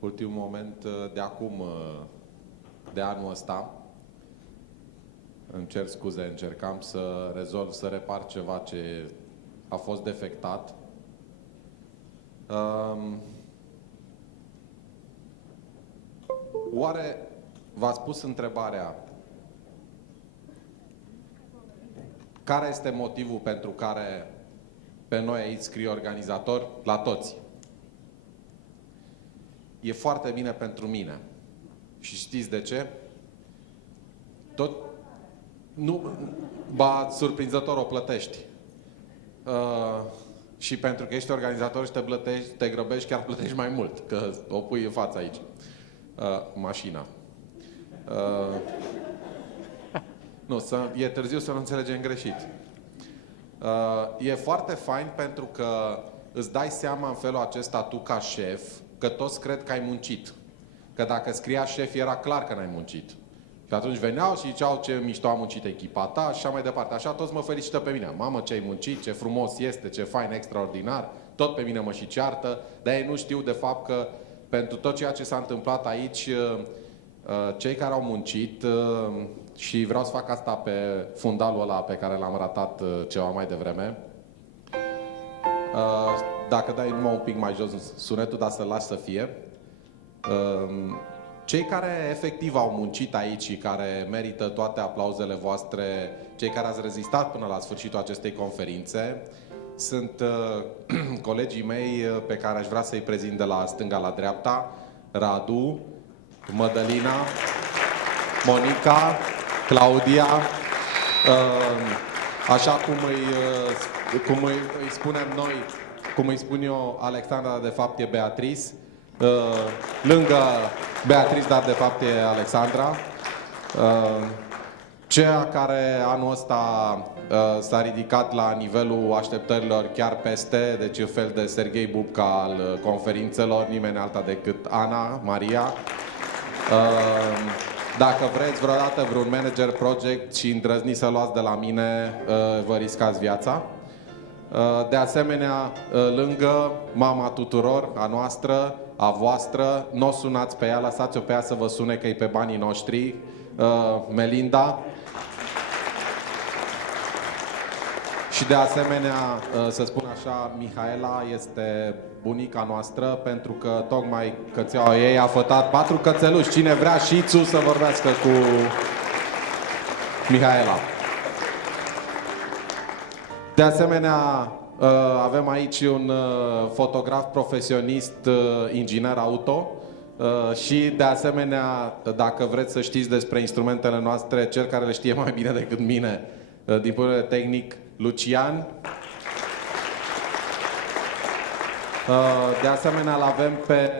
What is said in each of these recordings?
ultimul moment de acum, de anul ăsta. Îmi cer scuze, încercam să rezolv, să repar ceva ce a fost defectat. Oare v-ați pus întrebarea care este motivul pentru care pe noi aici scrie organizator? La toți. E foarte bine pentru mine. Și știți de ce? Tot... Nu... Ba, surprinzător o plătești. Și pentru că ești organizator și te grăbești, chiar plătești mai mult, că o pui în fața aici. Mașina. Nu, e târziu să nu înțelegem greșit. E foarte fain pentru că îți dai seama în felul acesta tu ca șef că toți cred că ai muncit. Că dacă scria șef era clar că n-ai muncit. Și atunci veneau și ziceau ce mișto a muncit echipa ta și așa mai departe. Așa toți mă felicită pe mine. Mamă, ce ai muncit, ce frumos este, ce fain, extraordinar. Tot pe mine mă și ceartă. Dar ei nu știu de fapt că pentru tot ceea ce s-a întâmplat aici, cei care au muncit, și vreau să fac asta pe fundalul ăla pe care l-am ratat ceva mai devreme. Dacă dai numai un pic mai jos sunetul, dar să-l lași să fie. Cei care efectiv au muncit aici și care merită toate aplauzele voastre, cei care ați rezistat până la sfârșitul acestei conferințe, sunt colegii mei pe care aș vrea să-i prezint de la stânga la dreapta: Radu, Mădălina, Monica, Claudia, așa cum îi spunem noi, cum îi spun eu, Alexandra, de fapt e Beatrice, lângă Beatrice, dar de fapt e Alexandra, ceea care anul ăsta s-a ridicat la nivelul așteptărilor chiar peste, deci un fel de Serghei Bubka al conferințelor, nimeni alta decât Ana Maria. Dacă vreți vreodată vreun manager project și îndrăzniți să luați de la mine, vă riscați viața. De asemenea, lângă mama tuturor, a noastră, a voastră, nu o sunați pe ea, lăsați-o pe ea să vă sune că e pe banii noștri, Melinda. Și de asemenea, să spun așa, Mihaela este bunica noastră, pentru că tocmai cățeaua ei a fătat 4 cățeluși. Cine vrea și tu să vorbească cu Mihaela. De asemenea, avem aici un fotograf profesionist, inginer auto, și de asemenea, dacă vreți să știți despre instrumentele noastre, cel care le știe mai bine decât mine, din punct de vedere tehnic, Lucian. De asemenea, îl avem pe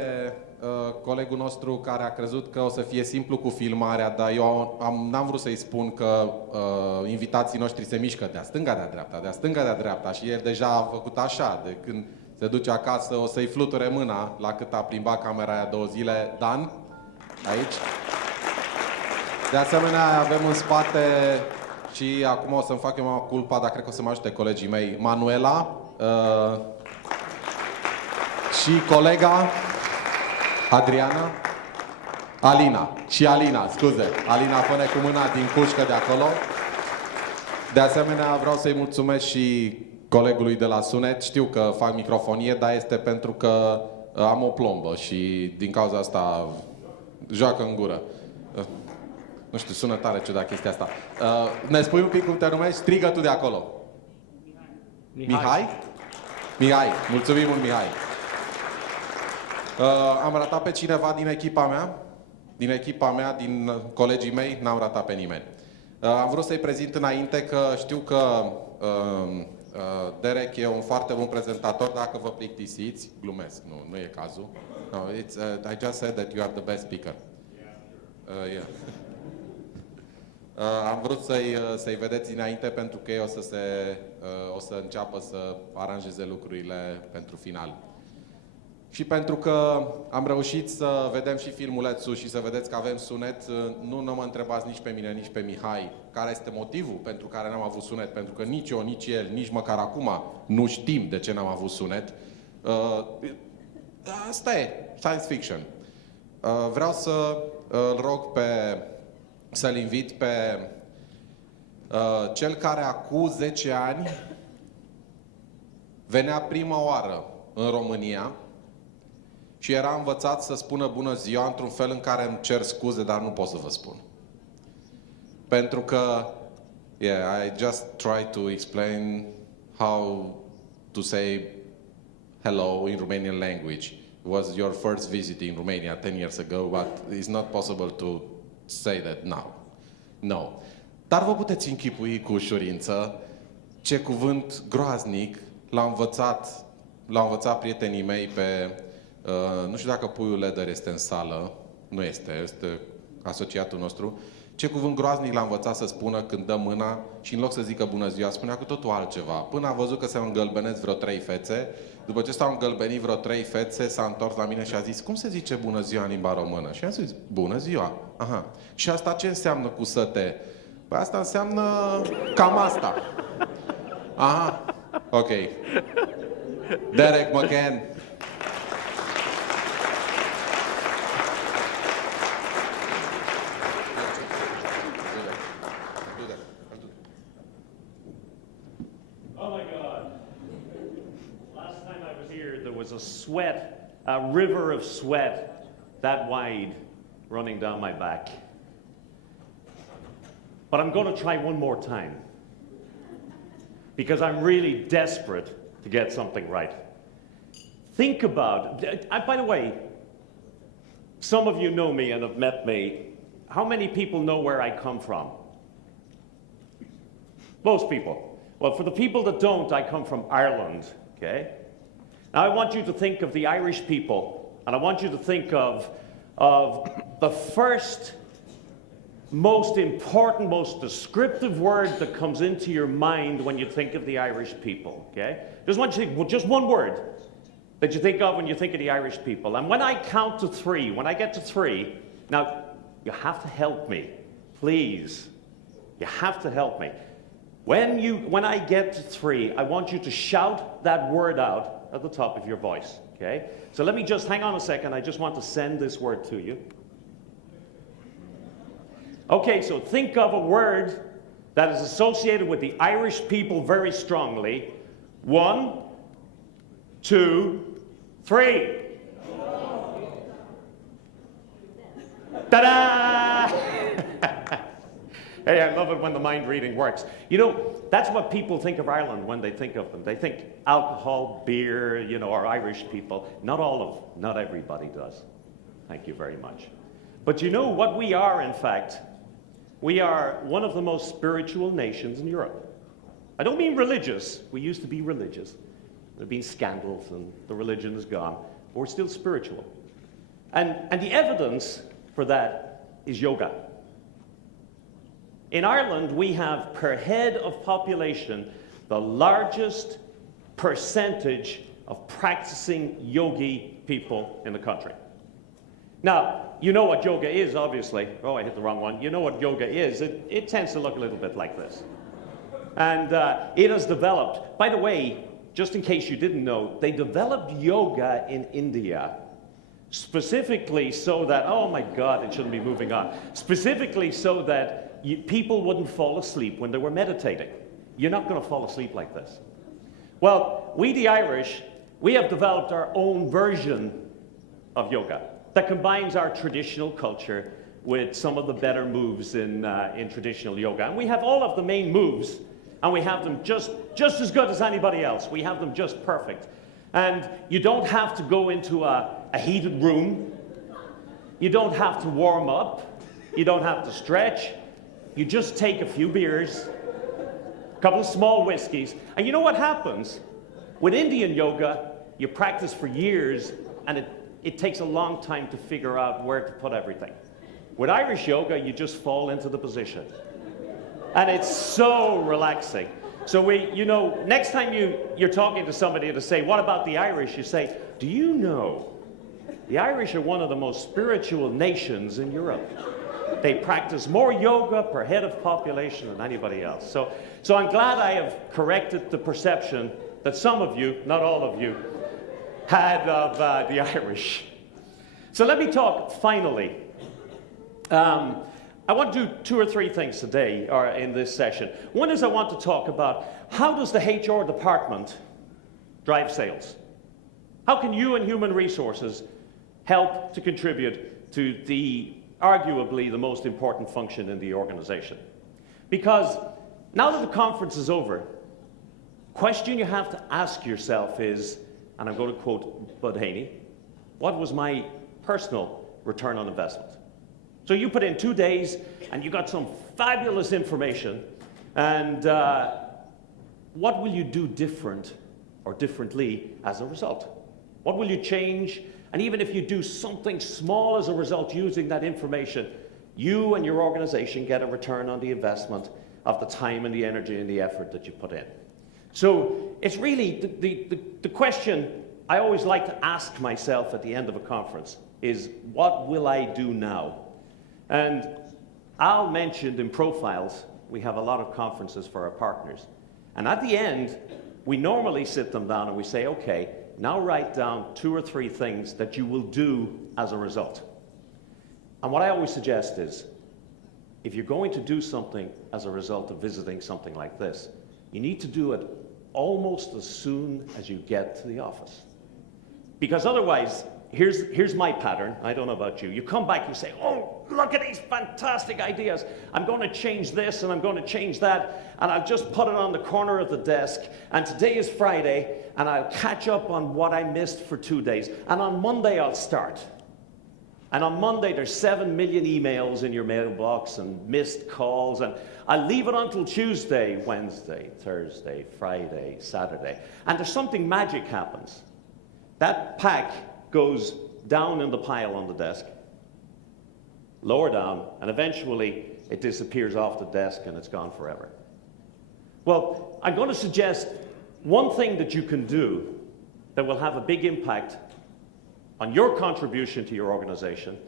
colegul nostru care a crezut că o să fie simplu cu filmarea, dar eu n-am vrut să-i spun că invitații noștri se mișcă de-a stânga de-a dreapta, de-a stânga de-a dreapta, și el deja a făcut așa, de când se duce acasă o să-i fluture mâna la cât a plimbat camera aia 2 zile. Dan, aici. De asemenea, avem în spate, și acum o să-mi fac eu mama culpa, dar cred că o să mă ajute colegii mei, Manuela și colega Adriana, Alina, scuze. Alina, pune cu mâna din cușcă de acolo. De asemenea, vreau să-i mulțumesc și colegului de la sunet. Știu că fac microfonie, dar este pentru că am o plombă și din cauza asta joacă în gură. Nu știu, sună tare ciudat chestia asta. Ne spui un pic cum te numești? Strigă tu de acolo. Mihai? Mihai. Mulțumim mult, Mihai. Am ratat pe cineva din echipa mea? Din colegii mei? N-am ratat pe nimeni. Am vrut să-i prezint înainte că știu că Derek e un foarte bun prezentator. Dacă vă plictisiți, glumesc, nu e cazul. No, I just said that you are the best speaker. Yeah. Am vrut să-i vedeți înainte pentru că ei o să înceapă să aranjeze lucrurile pentru final. Și pentru că am reușit să vedem și filmulețul și să vedeți că avem sunet, nu mă întrebați nici pe mine, nici pe Mihai care este motivul pentru care n-am avut sunet, pentru că nici eu, nici el, nici măcar acum nu știm de ce n-am avut sunet. Asta e science fiction. Vreau să îl rog să-l invit pe cel care acum 10 ani venea prima oară în România și era învățat să spună bună ziua într-un fel în care îmi cer scuze, dar nu pot să vă spun. Pentru că, I just try to explain how to say hello in Romanian language. It was your first visit in Romania 10 years ago, but it's not possible to say that now. No. Dar vă puteți închipui cu ușurință ce cuvânt groaznic l-au învățat prietenii mei pe... nu știu dacă puiul Leder este în sală. Nu este, este asociatul nostru. Ce cuvânt groaznic l-a învățat să spună când dă mâna și în loc să zică bună ziua, spunea cu totul altceva. Până a văzut că se îngălbenesc vreo 3 fețe. După ce s-au îngălbenit vreo 3 fețe, s-a întors la mine și a zis: cum se zice bună ziua în limba română? Și am zis: bună ziua. Aha. Și asta ce înseamnă cu săte? Păi asta înseamnă cam asta. Aha. Ok. Deiric McCann. A river of sweat that wide running down my back. But I'm going to try one more time because I'm really desperate to get something right. Think about, by the way, some of you know me and have met me. How many people know where I come from? Most people. Well, for the people that don't, I come from Ireland, okay? Now, I want you to think of the Irish people, and I want you to think of the first, most important, most descriptive word that comes into your mind when you think of the Irish people, okay? Just want you to think, well, just one word that you think of when you think of the Irish people. And when I count to 3, when I get to 3, now, you have to help me, please. You have to help me. When I get to 3, I want you to shout that word out at the top of your voice, okay? So let me just, hang on a second, I just want to send this word to you. Okay, so think of a word that is associated with the Irish people very strongly. 1, 2, 3. Ta-da! Hey, I love it when the mind reading works. You know, that's what people think of Ireland when they think of them. They think alcohol, beer, you know, or Irish people. Not everybody does. Thank you very much. But you know what we are, in fact? We are one of the most spiritual nations in Europe. I don't mean religious. We used to be religious. There have been scandals and the religion is gone. But we're still spiritual. And the evidence for that is yoga. In Ireland, we have, per head of population, the largest percentage of practicing yogi people in the country. Now, you know what yoga is, obviously. Oh, I hit the wrong one. You know what yoga is. It tends to look a little bit like this. And it has developed, by the way, just in case you didn't know, they developed yoga in India specifically so that, oh my God, it shouldn't be moving on, specifically so that people wouldn't fall asleep when they were meditating. You're not going to fall asleep like this. Well, we the Irish, we have developed our own version of yoga that combines our traditional culture with some of the better moves in traditional yoga. And we have all of the main moves, and we have them just as good as anybody else. We have them just perfect. And you don't have to go into a heated room. You don't have to warm up. You don't have to stretch. You just take a few beers, a couple of small whiskeys, and you know what happens? With Indian yoga, you practice for years, and it takes a long time to figure out where to put everything. With Irish yoga, you just fall into the position. And it's so relaxing. So you know, next time you're talking to somebody to say, what about the Irish? You say, do you know, the Irish are one of the most spiritual nations in Europe. They practice more yoga per head of population than anybody else. So I'm glad I have corrected the perception that some of you, not all of you, had of the Irish. So let me talk finally. I want to do 2 or 3 things today or in this session. One is I want to talk about how does the HR department drive sales? How can you and human resources help to contribute to arguably the most important function in the organization? Because now that the conference is over, the question you have to ask yourself is, and I'm going to quote Bud Haney, what was my personal return on investment? So you put in 2 days and you got some fabulous information, and what will you do different or differently as a result? What will you change? And even if you do something small as a result using that information, you and your organization get a return on the investment of the time and the energy and the effort that you put in. So it's really the question I always like to ask myself at the end of a conference is, what will I do now? And Al mentioned in Profiles, we have a lot of conferences for our partners. And at the end, we normally sit them down and we say, okay, now write down 2 or 3 things that you will do as a result. And what I always suggest is, if you're going to do something as a result of visiting something like this, you need to do it almost as soon as you get to the office. Because otherwise, here's my pattern. I don't know about you. You come back, you say, oh, look at these fantastic ideas. I'm going to change this and I'm going to change that, and I'll just put it on the corner of the desk. And today is Friday, and I'll catch up on what I missed for 2 days. And on Monday, I'll start. And on Monday, there's 7 million emails in your mailbox and missed calls. And I'll leave it until Tuesday, Wednesday, Thursday, Friday, Saturday. And there's something magic happens. That pack goes down in the pile on the desk, lower down, and eventually it disappears off the desk and it's gone forever. Well, I'm going to suggest one thing that you can do that will have a big impact on your contribution to your organization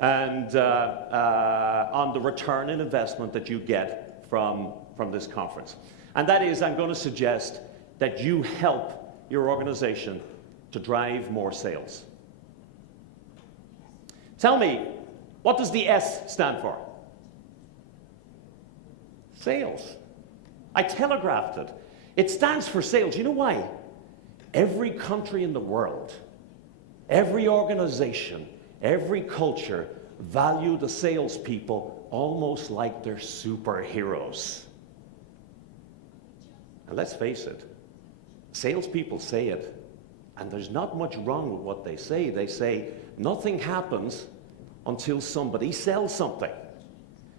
and on the return in investment that you get from this conference. And that is, I'm going to suggest that you help your organization to drive more sales. Tell me, what does the S stand for? Sales. I telegraphed it. It stands for sales. You know why? Every country in the world, every organization, every culture value the salespeople almost like they're superheroes. And let's face it, salespeople say it, and there's not much wrong with what they say. They say, nothing happens until somebody sells something.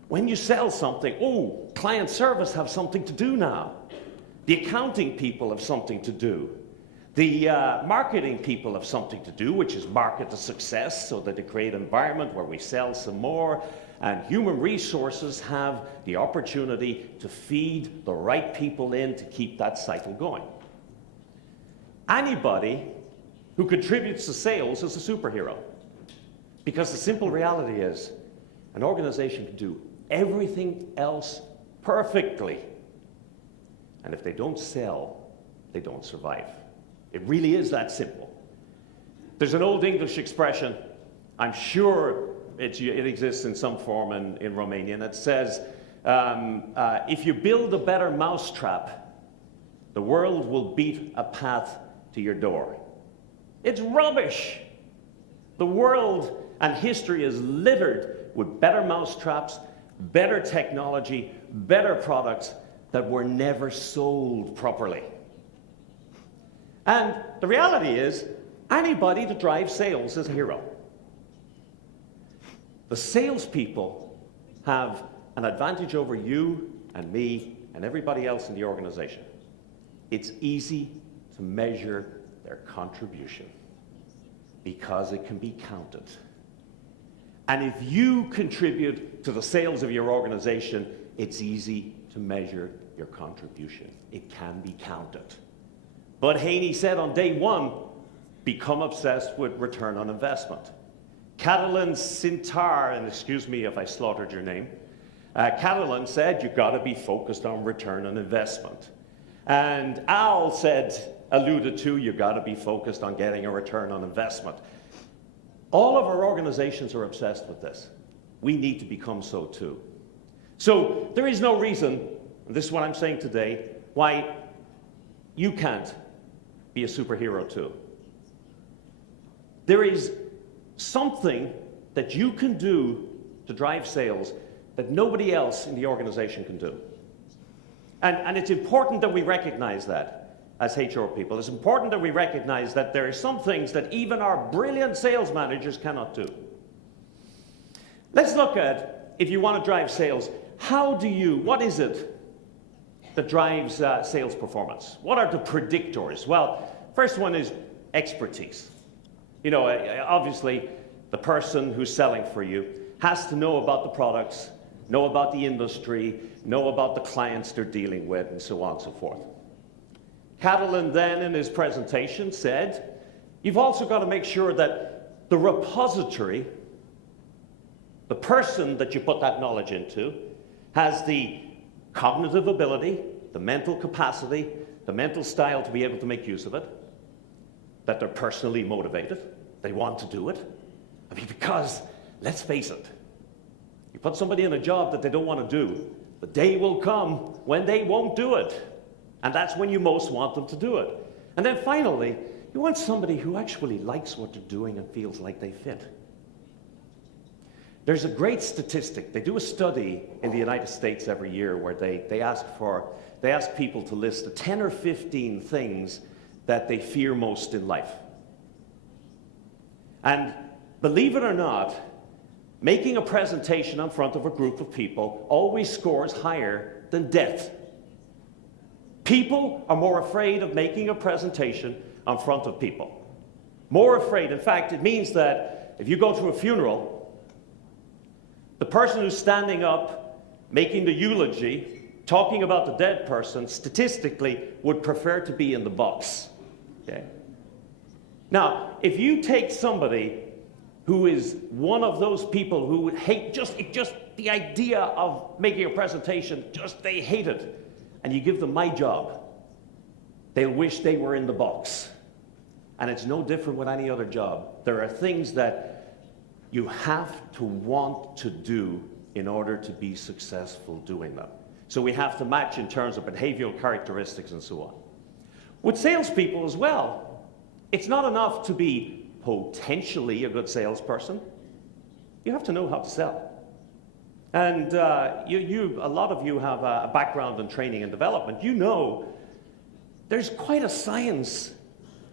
When you sell something, oh, client service have something to do now. The accounting people have something to do. The marketing people have something to do, which is market the success so that they create an environment where we sell some more. And human resources have the opportunity to feed the right people in to keep that cycle going. Anybody who contributes to sales is a superhero. Because the simple reality is, an organization can do everything else perfectly. And if they don't sell, they don't survive. It really is that simple. There's an old English expression, I'm sure it exists in some form in Romanian, that says, if you build a better mousetrap, the world will beat a path to your door. It's rubbish. The world and history is littered with better mousetraps, better technology, better products that were never sold properly. And the reality is, anybody that drives sales is a hero. The salespeople have an advantage over you and me and everybody else in the organization. It's easy to measure their contribution because it can be counted. And if you contribute to the sales of your organization, it's easy to measure your contribution. It can be counted. But Haney said on day one, become obsessed with return on investment. Catalan Sintar, and excuse me if I slaughtered your name, Catalan said you've got to be focused on return on investment. And Al said, alluded to, you've got to be focused on getting a return on investment. All of our organizations are obsessed with this. We need to become so too. So there is no reason, and this is what I'm saying today, why you can't be a superhero too. There is something that you can do to drive sales that nobody else in the organization can do. And it's important that we recognize that as HR people. It's important that we recognize that there are some things that even our brilliant sales managers cannot do. Let's look at, if you want to drive sales, what is it that drives sales performance? What are the predictors? Well, first one is expertise. You know, obviously, the person who's selling for you has to know about the products, know about the industry, know about the clients they're dealing with, and so on and so forth. Catalan then, in his presentation, said, you've also got to make sure that the repository, the person that you put that knowledge into, has the cognitive ability, the mental capacity, the mental style to be able to make use of it, that they're personally motivated, they want to do it. I mean, because, let's face it, you put somebody in a job that they don't want to do, the day will come when they won't do it. And that's when you most want them to do it. And then finally, you want somebody who actually likes what they're doing and feels like they fit. There's a great statistic. They do a study in the United States every year where they ask people to list the 10 or 15 things that they fear most in life. And believe it or not, making a presentation in front of a group of people always scores higher than death. People are more afraid of making a presentation in front of people. More afraid. In fact, it means that if you go to a funeral, the person who's standing up, making the eulogy, talking about the dead person, statistically would prefer to be in the box. Okay? Now, if you take somebody who is one of those people who would hate just the idea of making a presentation, they hate it, and you give them my job, they'll wish they were in the box. And it's no different with any other job. There are things that you have to want to do in order to be successful doing them. So we have to match in terms of behavioral characteristics and so on. With salespeople as well, it's not enough to be potentially a good salesperson. You have to know how to sell. And a lot of you have a background in training and development. You know there's quite a science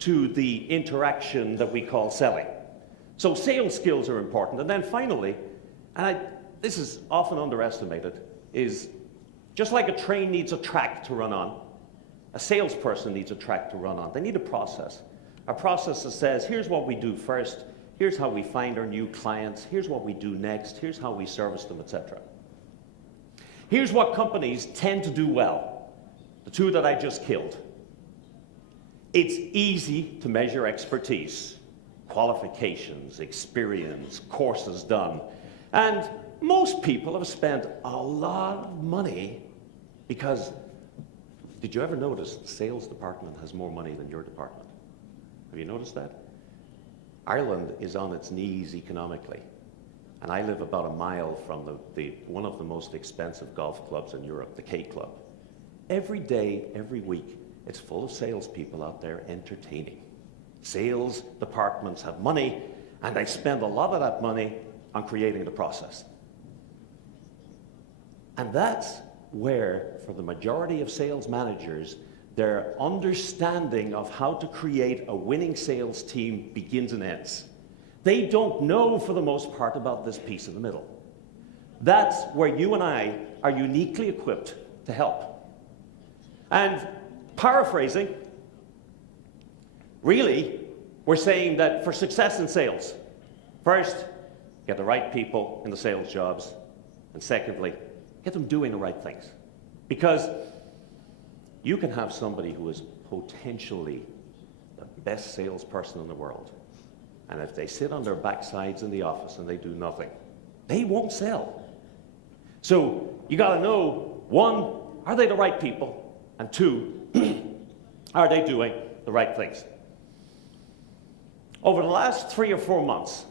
to the interaction that we call selling. So sales skills are important. And then finally, this is often underestimated, is just like a train needs a track to run on, a salesperson needs a track to run on. They need a process that says, here's what we do first, here's how we find our new clients, here's what we do next, here's how we service them, etc. Here's what companies tend to do well, the two that I just killed. It's easy to measure expertise, qualifications, experience, courses done, and most people have spent a lot of money because, did you ever notice the sales department has more money than your department? Have you noticed that? Ireland is on its knees economically, and I live about a mile from one of the most expensive golf clubs in Europe, the K Club. Every day, every week, it's full of salespeople out there entertaining. Sales departments have money, and they spend a lot of that money on creating the process. And that's where, for the majority of sales managers, their understanding of how to create a winning sales team begins and ends. They don't know, for the most part, about this piece in the middle. That's where you and I are uniquely equipped to help. And paraphrasing, really, we're saying that for success in sales, first, get the right people in the sales jobs, and secondly, get them doing the right things. Because you can have somebody who is potentially the best salesperson in the world, and if they sit on their backsides in the office and they do nothing, they won't sell. So you got to know, one, are they the right people? And two, are they doing the right things? Over the last 3 or 4 months,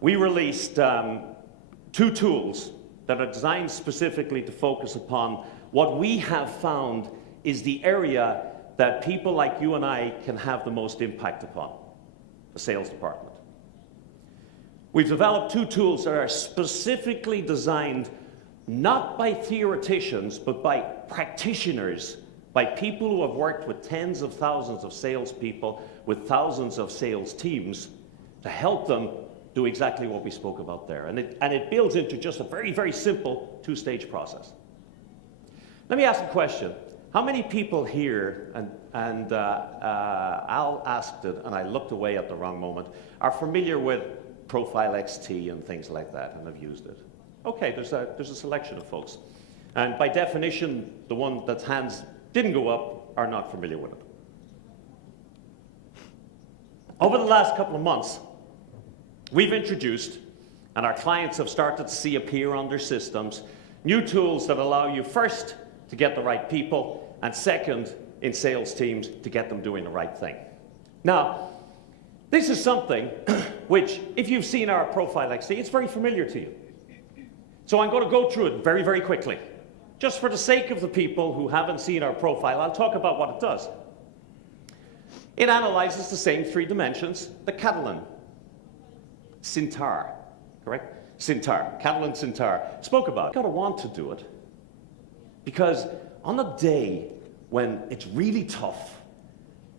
we released 2 tools that are designed specifically to focus upon what we have found is the area that people like you and I can have the most impact upon, the sales department. We've developed 2 tools that are specifically designed not by theoreticians, but by practitioners, by people who have worked with tens of thousands of salespeople, with thousands of sales teams, to help them do exactly what we spoke about there. And it builds into just a very, very simple 2-stage process. Let me ask a question. How many people here, and Al asked it, and I looked away at the wrong moment, are familiar with Profile XT and things like that, and have used it? Okay, there's a selection of folks. And by definition, the one that's hands didn't go up are not familiar with it. Over the last couple of months, we've introduced, and our clients have started to see appear on their systems, new tools that allow you first to get the right people, and second, in sales teams, to get them doing the right thing. Now, this is something which, if you've seen our Profile XT, it's very familiar to you. So I'm going to go through it very, very quickly. Just for the sake of the people who haven't seen our profile, I'll talk about what it does. It analyzes the same 3 dimensions, the Catalan Cintar, correct? Cintar, Catalan Cintar, spoke about. You've got to want to do it. Because on a day when it's really tough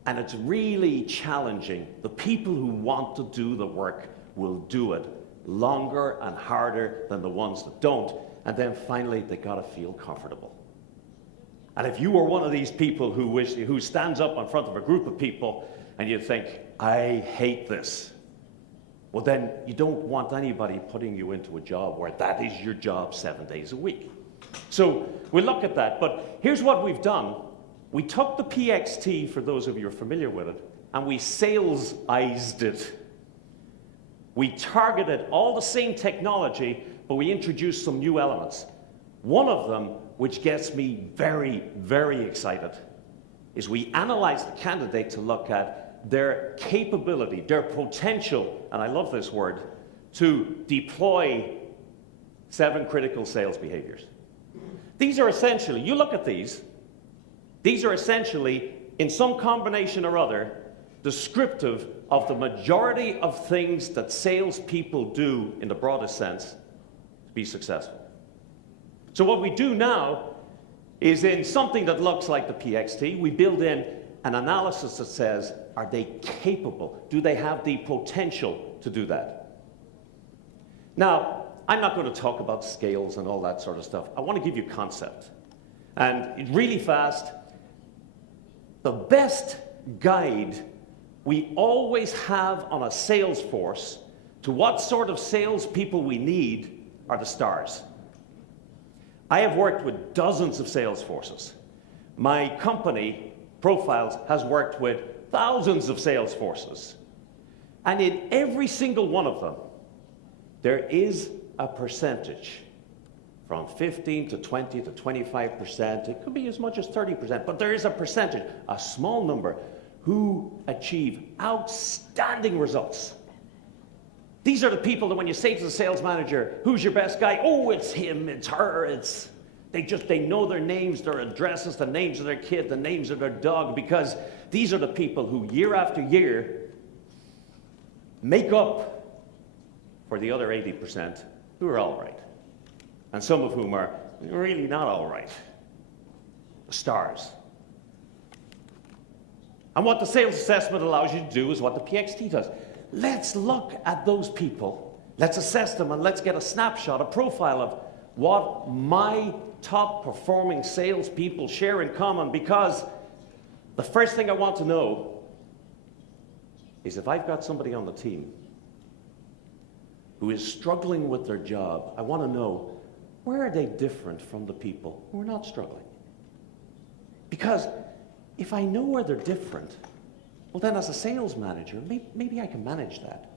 and it's really challenging, the people who want to do the work will do it longer and harder than the ones that don't. And then finally, they got to feel comfortable. And if you are one of these people who stands up in front of a group of people and you think, I hate this, well then you don't want anybody putting you into a job where that is your job 7 days a week. So we'll look at that, but here's what we've done. We took the PXT, for those of you who are familiar with it, and we sales-ized it. We targeted all the same technology, but we introduced some new elements. One of them, which gets me very, very excited, is we analyze the candidate to look at their capability, their potential, and I love this word, to deploy 7 critical sales behaviors. These are essentially, you look at these are essentially, in some combination or other, descriptive of the majority of things that salespeople do in the broadest sense to be successful. So what we do now is, in something that looks like the PXT, we build in an analysis that says, are they capable? Do they have the potential to do that? Now, I'm not going to talk about scales and all that sort of stuff. I want to give you concept. And really fast, the best guide we always have on a sales force to what sort of salespeople we need are the stars. I have worked with dozens of sales forces. My company, Profiles, has worked with thousands of sales forces. And in every single one of them, there is a percentage, from 15 to 20 to 25%, it could be as much as 30%, but there is a percentage, a small number, who achieve outstanding results. These are the people that when you say to the sales manager, who's your best guy? Oh, it's him, it's her, they know their names, their addresses, the names of their kid, the names of their dog, because these are the people who year after year make up for the other 80% who are all right. And some of whom are really not all right. The stars. And what the sales assessment allows you to do is what the PXT does. Let's look at those people, let's assess them, and let's get a snapshot, a profile of what my top performing salespeople share in common, because the first thing I want to know is if I've got somebody on the team who is struggling with their job, I want to know, where are they different from the people who are not struggling? Because if I know where they're different, well then as a sales manager, maybe I can manage that.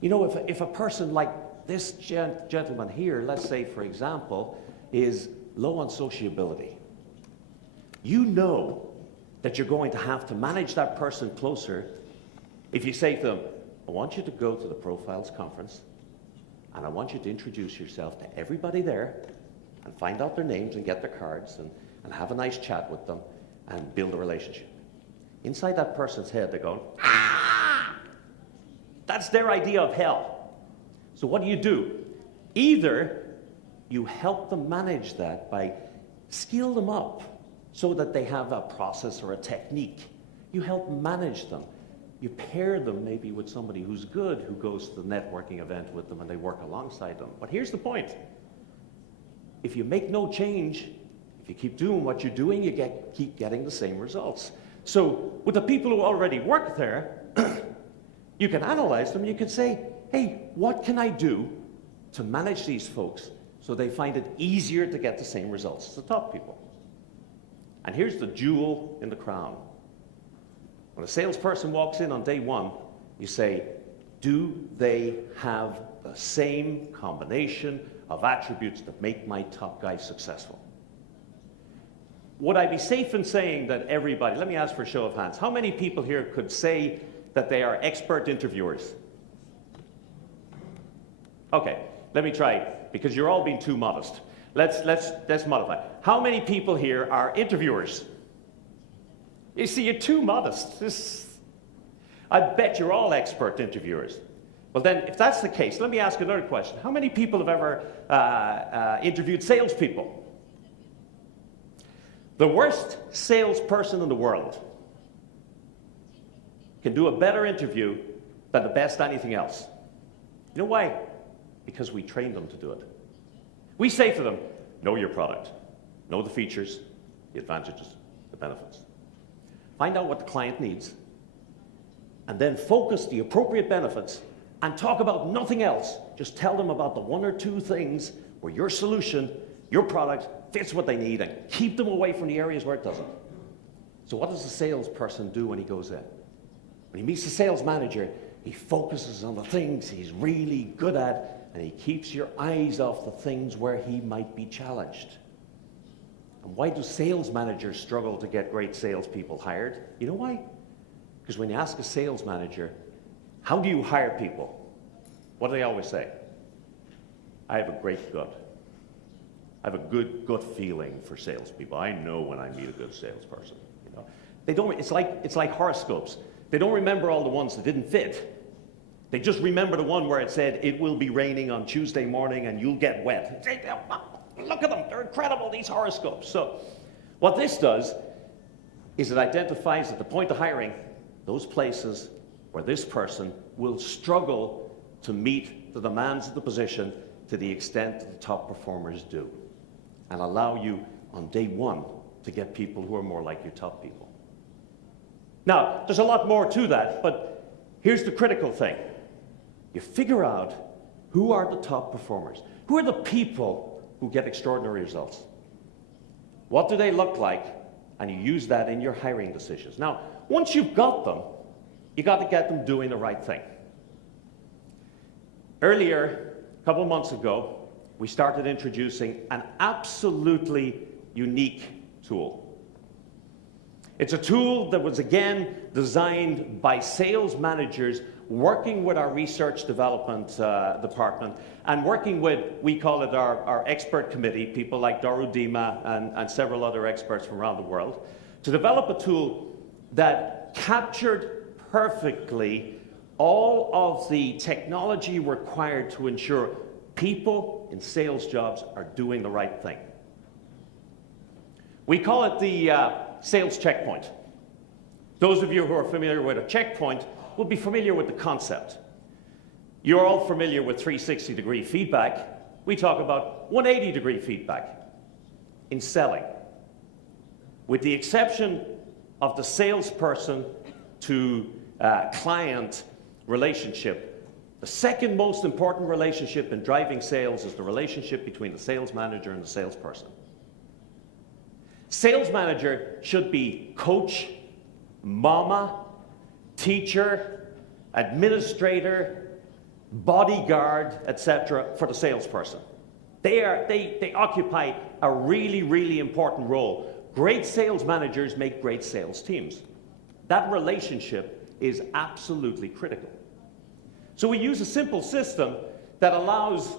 You know, if a person like this gentleman here, let's say for example, is low on sociability, you know that you're going to have to manage that person closer if you say to them, I want you to go to the Profiles conference, and I want you to introduce yourself to everybody there and find out their names and get their cards and have a nice chat with them and build a relationship. Inside that person's head, they're going, ah! That's their idea of hell. So what do? Either you help them manage that by skill them up so that they have a process or a technique. You help manage them. You pair them maybe with somebody who's good, who goes to the networking event with them and they work alongside them. But here's the point. If you make no change, if you keep doing what you're doing, you keep getting the same results. So with the people who already work there, you can analyze them. You can say, hey, what can I do to manage these folks so they find it easier to get the same results as the top people? And here's the jewel in the crown. When a salesperson walks in on day one, you say, do they have the same combination of attributes that make my top guy successful? Would I be safe in saying that everybody, let me ask for a show of hands, how many people here could say that they are expert interviewers? Okay, let me try, because you're all being too modest. Let's modify. How many people here are interviewers? You see, you're too modest. I bet you're all expert interviewers. Well then, if that's the case, let me ask another question. How many people have ever interviewed salespeople? The worst salesperson in the world can do a better interview than the best anything else. You know why? Because we train them to do it. We say to them, know your product, know the features, the advantages, the benefits. Find out what the client needs, and then focus the appropriate benefits and talk about nothing else. Just tell them about the one or two things where your solution, your product, fits what they need, and keep them away from the areas where it doesn't. So what does the salesperson do when he goes in? When he meets the sales manager, he focuses on the things he's really good at, and he keeps your eyes off the things where he might be challenged. And why do sales managers struggle to get great salespeople hired? You know why? Because when you ask a sales manager, how do you hire people? What do they always say? I have a great gut. I have a good gut feeling for salespeople. I know when I meet a good salesperson. You know, they don't. It's like horoscopes. They don't remember all the ones that didn't fit. They just remember the one where it said it will be raining on Tuesday morning and you'll get wet. Look at them, they're incredible, these horoscopes. So what this does is it identifies at the point of hiring those places where this person will struggle to meet the demands of the position to the extent that the top performers do, and allow you on day one to get people who are more like your top people. Now, there's a lot more to that, but here's the critical thing. You figure out who are the top performers. Who are the people who get extraordinary results? What do they look like? And you use that in your hiring decisions. Now, once you've got them, you got to get them doing the right thing. Earlier, a couple of months ago, we started introducing an absolutely unique tool. It's a tool that was, again, designed by sales managers working with our research development department and working with, we call it our expert committee, people like Doru Dima and several other experts from around the world, to develop a tool that captured perfectly all of the technology required to ensure people in sales jobs are doing the right thing. We call it the sales checkpoint. Those of you who are familiar with a checkpoint will be familiar with the concept. You're all familiar with 360-degree feedback. We talk about 180-degree feedback in selling. With the exception of the salesperson to client relationship, the second most important relationship in driving sales is the relationship between the sales manager and the salesperson. Sales manager should be coach, mama, teacher, administrator, bodyguard, etc. for the salesperson. They occupy a really, really important role. Great sales managers make great sales teams. That relationship is absolutely critical. So we use a simple system that allows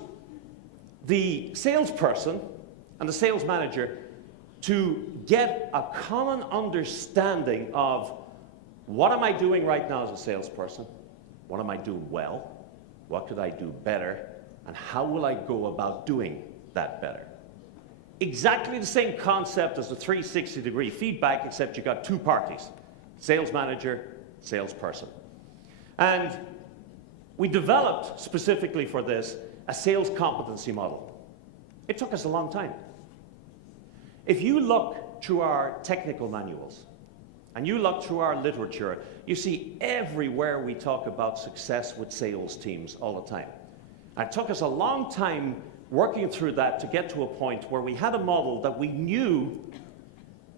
the salesperson and the sales manager to get a common understanding of what am I doing right now as a salesperson, what am I doing well, what could I do better, and how will I go about doing that better. Exactly the same concept as the 360-degree feedback, except you got two parties, sales manager, salesperson. And we developed specifically for this a sales competency model. It took us a long time. If you look through our technical manuals and you look through our literature, you see everywhere we talk about success with sales teams all the time. And it took us a long time working through that to get to a point where we had a model that we knew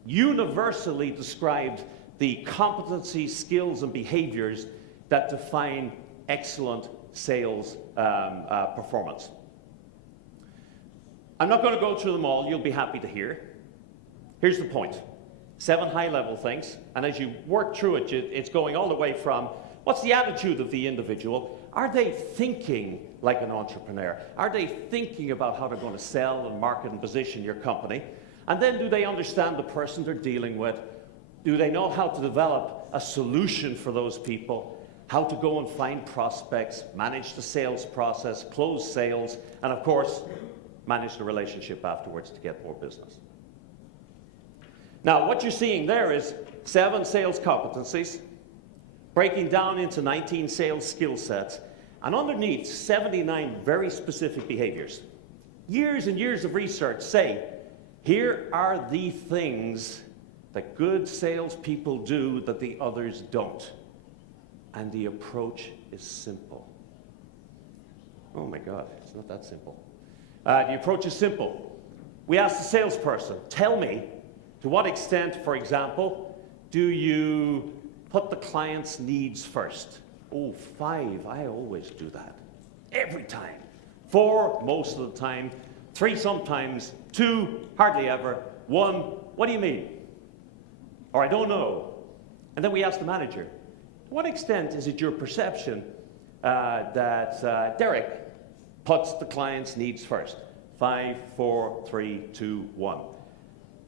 universally described the competencies, skills, and behaviors that define excellent sales performance. I'm not going to go through them all. You'll be happy to hear. Here's the point. 7 high-level things, and as you work through it, it's going all the way from what's the attitude of the individual? Are they thinking like an entrepreneur? Are they thinking about how they're going to sell and market and position your company? And then do they understand the person they're dealing with? Do they know how to develop a solution for those people? How to go and find prospects, manage the sales process, close sales, and of course, manage the relationship afterwards to get more business. Now, what you're seeing there is 7 sales competencies, breaking down into 19 sales skill sets, and underneath 79 very specific behaviors. Years and years of research say, here are the things that good salespeople do that the others don't. And the approach is simple. Oh my God, it's not that simple. The approach is simple. We ask the salesperson, tell me, to what extent, for example, do you put the client's needs first? Oh, 5, I always do that. Every time. 4, most of the time. 3, sometimes. 2, hardly ever. 1, what do you mean? Or I don't know. And then we ask the manager, to what extent is it your perception that Deiric puts the client's needs first? 5, 4, 3, 2, 1.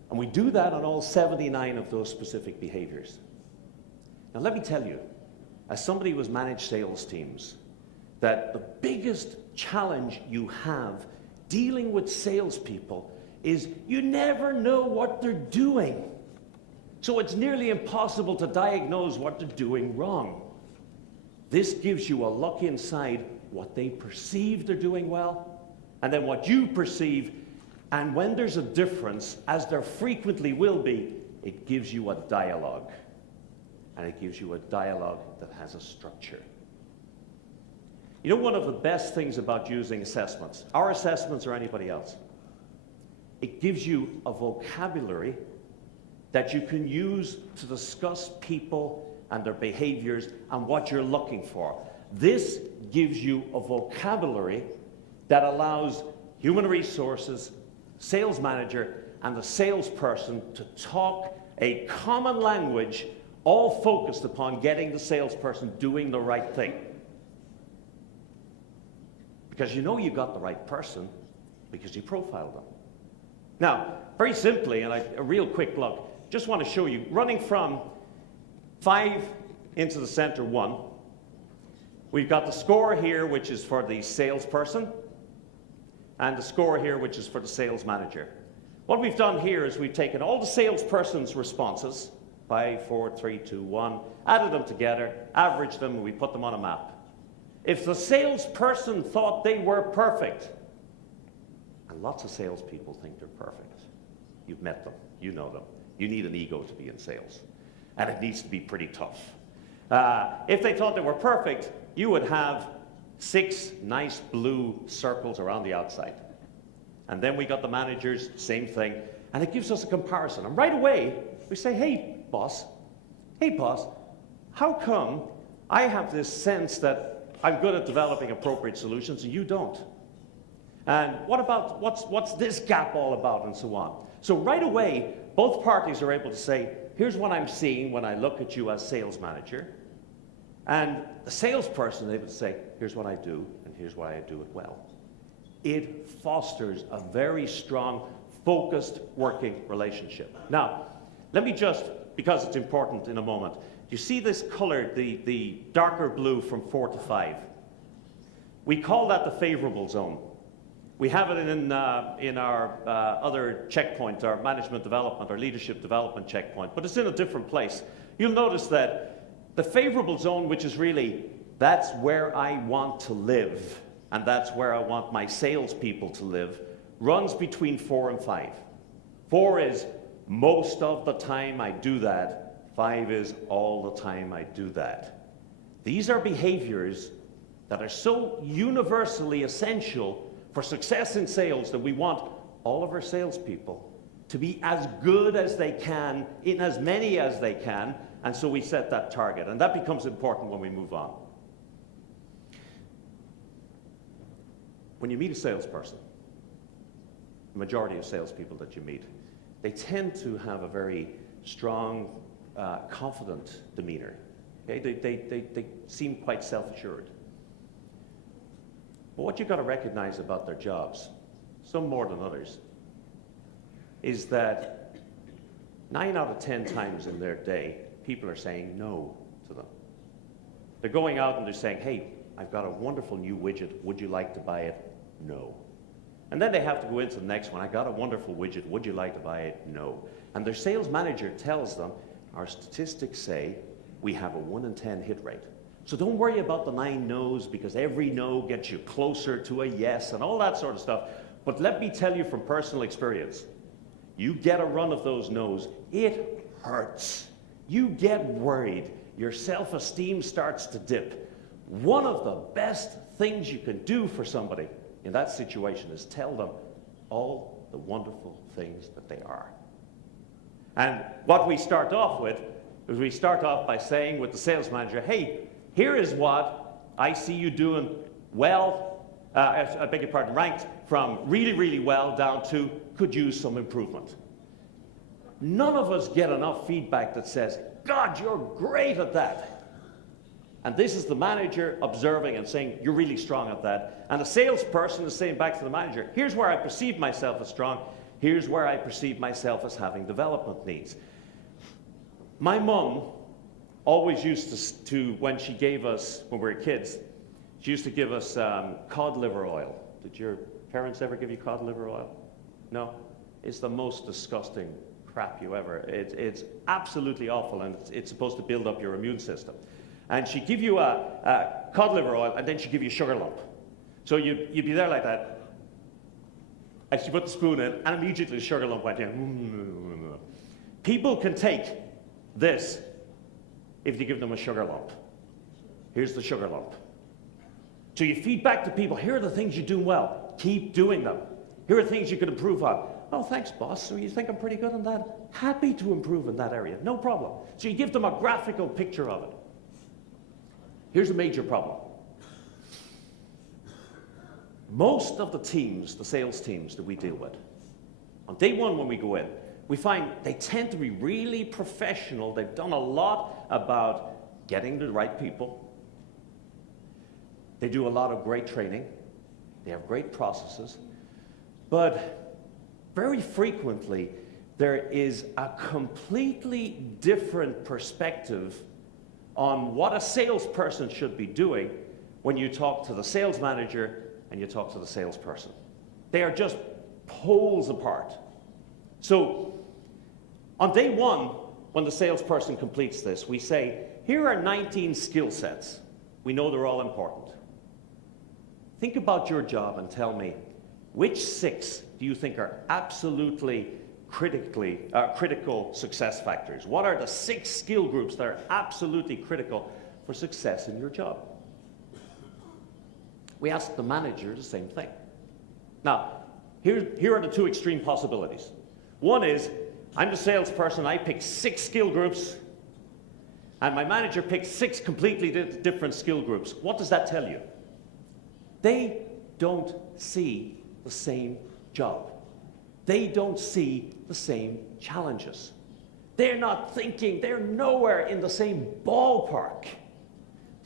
And we do that on all 79 of those specific behaviors. Now let me tell you, as somebody who has managed sales teams, that the biggest challenge you have dealing with salespeople is you never know what they're doing. So it's nearly impossible to diagnose what they're doing wrong. This gives you a look inside what they perceive they're doing well, and then what you perceive. And when there's a difference, as there frequently will be, it gives you a dialogue. And it gives you a dialogue that has a structure. You know, one of the best things about using assessments, our assessments or anybody else, it gives you a vocabulary that you can use to discuss people and their behaviors and what you're looking for. This gives you a vocabulary that allows human resources, sales manager, and the salesperson to talk a common language, all focused upon getting the salesperson doing the right thing. Because you know you got the right person because you profiled them. Now, very simply, and a real quick look, just want to show you, running from 5 into the center 1, we've got the score here, which is for the salesperson, and the score here, which is for the sales manager. What we've done here is we've taken all the salesperson's responses, 5, 4, 3, 2, 1, added them together, averaged them, and we put them on a map. If the salesperson thought they were perfect, and lots of salespeople think they're perfect. You've met them, you know them. You need an ego to be in sales, and it needs to be pretty tough. If they thought they were perfect, you would have 6 nice blue circles around the outside. And then we got the managers, same thing, and it gives us a comparison. And right away, we say, hey, boss, how come I have this sense that I'm good at developing appropriate solutions and you don't? And what about, what's this gap all about, and so on. So right away, both parties are able to say, here's what I'm seeing when I look at you as sales manager, And the salesperson, they would say, here's what I do, and here's why I do it well. It fosters a very strong, focused working relationship. Now, let me just, because it's important in a moment, you see this color, the darker blue from 4 to 5? We call that the favorable zone. We have it in our other checkpoint, our management development, our leadership development checkpoint, but it's in a different place. You'll notice that the favorable zone, which is really, that's where I want to live, and that's where I want my salespeople to live, runs between 4 and 5. 4 is most of the time I do that. 5 is all the time I do that. These are behaviors that are so universally essential for success in sales that we want all of our salespeople to be as good as they can, in as many as they can, and so we set that target. And that becomes important when we move on. When you meet a salesperson, the majority of salespeople that you meet, they tend to have a very strong, confident demeanor. Okay? They seem quite self-assured. But what you've got to recognize about their jobs, some more than others, is that 9 out of 10 times in their day, people are saying no to them. They're going out and they're saying, hey, I've got a wonderful new widget. Would you like to buy it? No. And then they have to go into the next one. I got a wonderful widget. Would you like to buy it? No. And their sales manager tells them, our statistics say we have a 1 in 10 hit rate. So don't worry about the 9 no's, because every no gets you closer to a yes and all that sort of stuff. But let me tell you from personal experience, you get a run of those no's, it hurts. You get worried. Your self-esteem starts to dip. One of the best things you can do for somebody in that situation is tell them all the wonderful things that they are. And what we start off with is we start off by saying with the sales manager, hey, here is what I see you doing well, I beg your pardon, ranked from really, really well down to could use some improvement. None of us get enough feedback that says, God, you're great at that. And this is the manager observing and saying, you're really strong at that. And the salesperson is saying back to the manager, here's where I perceive myself as strong. Here's where I perceive myself as having development needs. My mom always used to, when she gave us, when we were kids, she used to give us cod liver oil. Did your parents ever give you cod liver oil? No? It's the most disgusting crap you ever. It's absolutely awful, and it's supposed to build up your immune system. And she'd give you a cod liver oil, and then she'd give you a sugar lump. So you'd be there like that, and she put the spoon in, and immediately the sugar lump went in. People can take this if you give them a sugar lump. Here's the sugar lump. So you feed back to people, here are the things you're doing well. Keep doing them. Here are things you could improve on. Oh, thanks, boss. So you think I'm pretty good on that? Happy to improve in that area. No problem. So you give them a graphical picture of it. Here's a major problem. Most of the teams, the sales teams that we deal with, on day one when we go in, we find they tend to be really professional. They've done a lot about getting the right people. They do a lot of great training. They have great processes. But very frequently, there is a completely different perspective on what a salesperson should be doing when you talk to the sales manager and you talk to the salesperson. They are just poles apart. So on day one, when the salesperson completes this, we say, here are 19 skill sets. We know they're all important. Think about your job and tell me, which 6 do you think are absolutely critical success factors? What are the 6 skill groups that are absolutely critical for success in your job? We ask the manager the same thing. Now, here are the 2 extreme possibilities. One is, I'm the salesperson, I pick 6 skill groups, and my manager picks 6 completely different skill groups. What does that tell you? They don't see the same job. They don't see the same challenges. They're not thinking, they're nowhere in the same ballpark.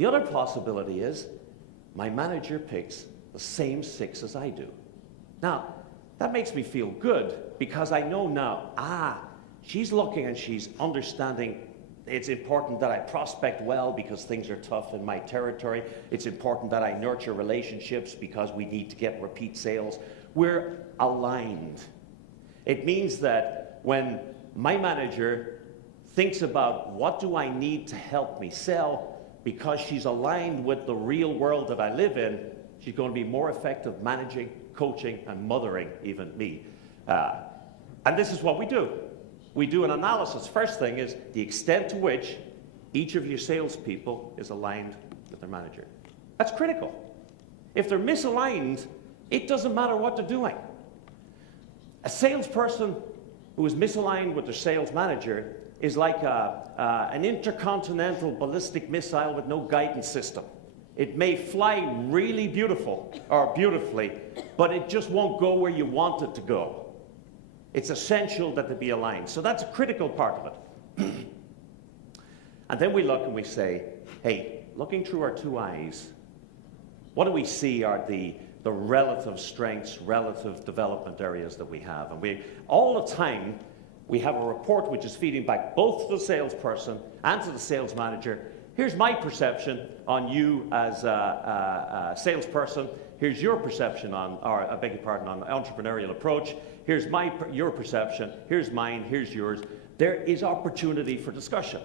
The other possibility is my manager picks the same 6 as I do. Now, that makes me feel good because I know now, she's looking and she's understanding it's important that I prospect well because things are tough in my territory. It's important that I nurture relationships because we need to get repeat sales. We're aligned. It means that when my manager thinks about what do I need to help me sell, because she's aligned with the real world that I live in, she's going to be more effective managing, coaching, and mothering even me. And this is what we do. We do an analysis. First thing is the extent to which each of your salespeople is aligned with their manager. That's critical. If they're misaligned, it doesn't matter what they're doing. A salesperson who is misaligned with their sales manager is like an intercontinental ballistic missile with no guidance system. It may fly really beautifully, but it just won't go where you want it to go. It's essential that they be aligned. So that's a critical part of it. And then we look and we say, hey, looking through our 2 eyes, what do we see are the relative strengths, relative development areas that we have? And all the time, we have a report which is feeding back both to the salesperson and to the sales manager. Here's my perception on you as a salesperson. Here's your perception on, or I beg your pardon, on entrepreneurial approach. Here's your perception. Here's mine. Here's yours. There is opportunity for discussion.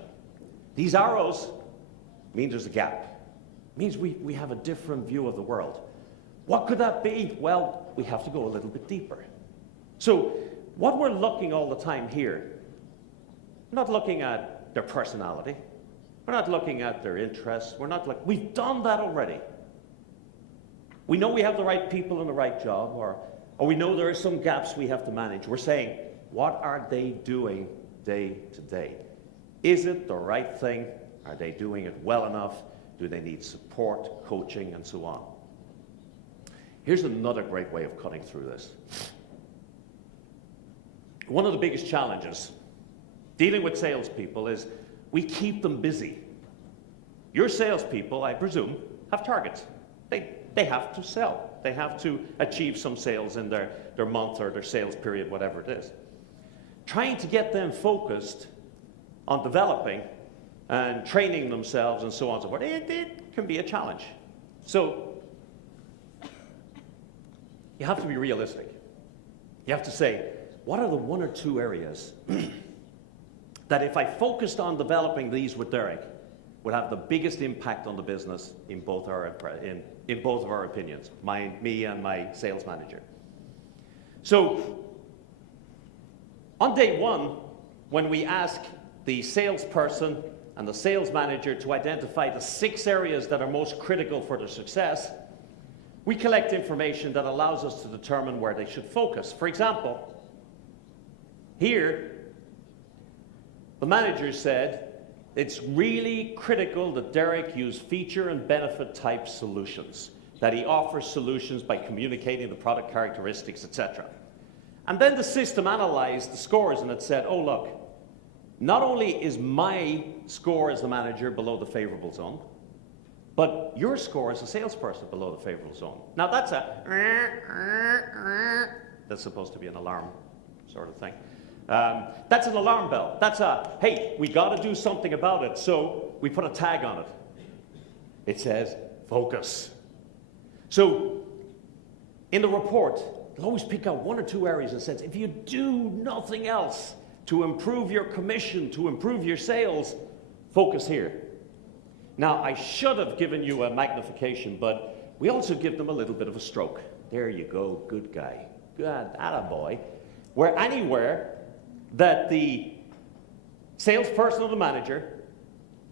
These arrows mean there's a gap. It means we have a different view of the world. What could that be? Well, we have to go a little bit deeper. So what we're looking all the time here, we're not looking at their personality. We're not looking at their interests. We've done that already. We know we have the right people in the right job, or we know there are some gaps we have to manage. We're saying, what are they doing day to day? Is it the right thing? Are they doing it well enough? Do they need support, coaching, and so on? Here's another great way of cutting through this. One of the biggest challenges dealing with salespeople is we keep them busy. Your salespeople, I presume, have targets. They have to sell. They have to achieve some sales in their month or their sales period, whatever it is. Trying to get them focused on developing and training themselves and so on and so forth, it can be a challenge. So you have to be realistic. You have to say, what are the 1 or 2 areas that if I focused on developing these with Deiric would have the biggest impact on the business in both of our opinions, me and my sales manager. So on day 1, when we ask the salesperson and the sales manager to identify the 6 areas that are most critical for their success, we collect information that allows us to determine where they should focus. For example, here, the manager said, it's really critical that Deiric use feature and benefit type solutions, that he offers solutions by communicating the product characteristics, etc. And then the system analyzed the scores and it said, oh look, not only is my score as the manager below the favorable zone, but your score as a salesperson below the favorable zone. Now that's that's supposed to be an alarm sort of thing. That's an alarm bell. That's hey, we got to do something about it. So we put a tag on it. It says, focus. So in the report, they'll always pick out 1 or 2 areas and says, if you do nothing else to improve your commission, to improve your sales, focus here. Now, I should have given you a magnification, but we also give them a little bit of a stroke. There you go, good guy. Good, attaboy. Where anywhere that the salesperson or the manager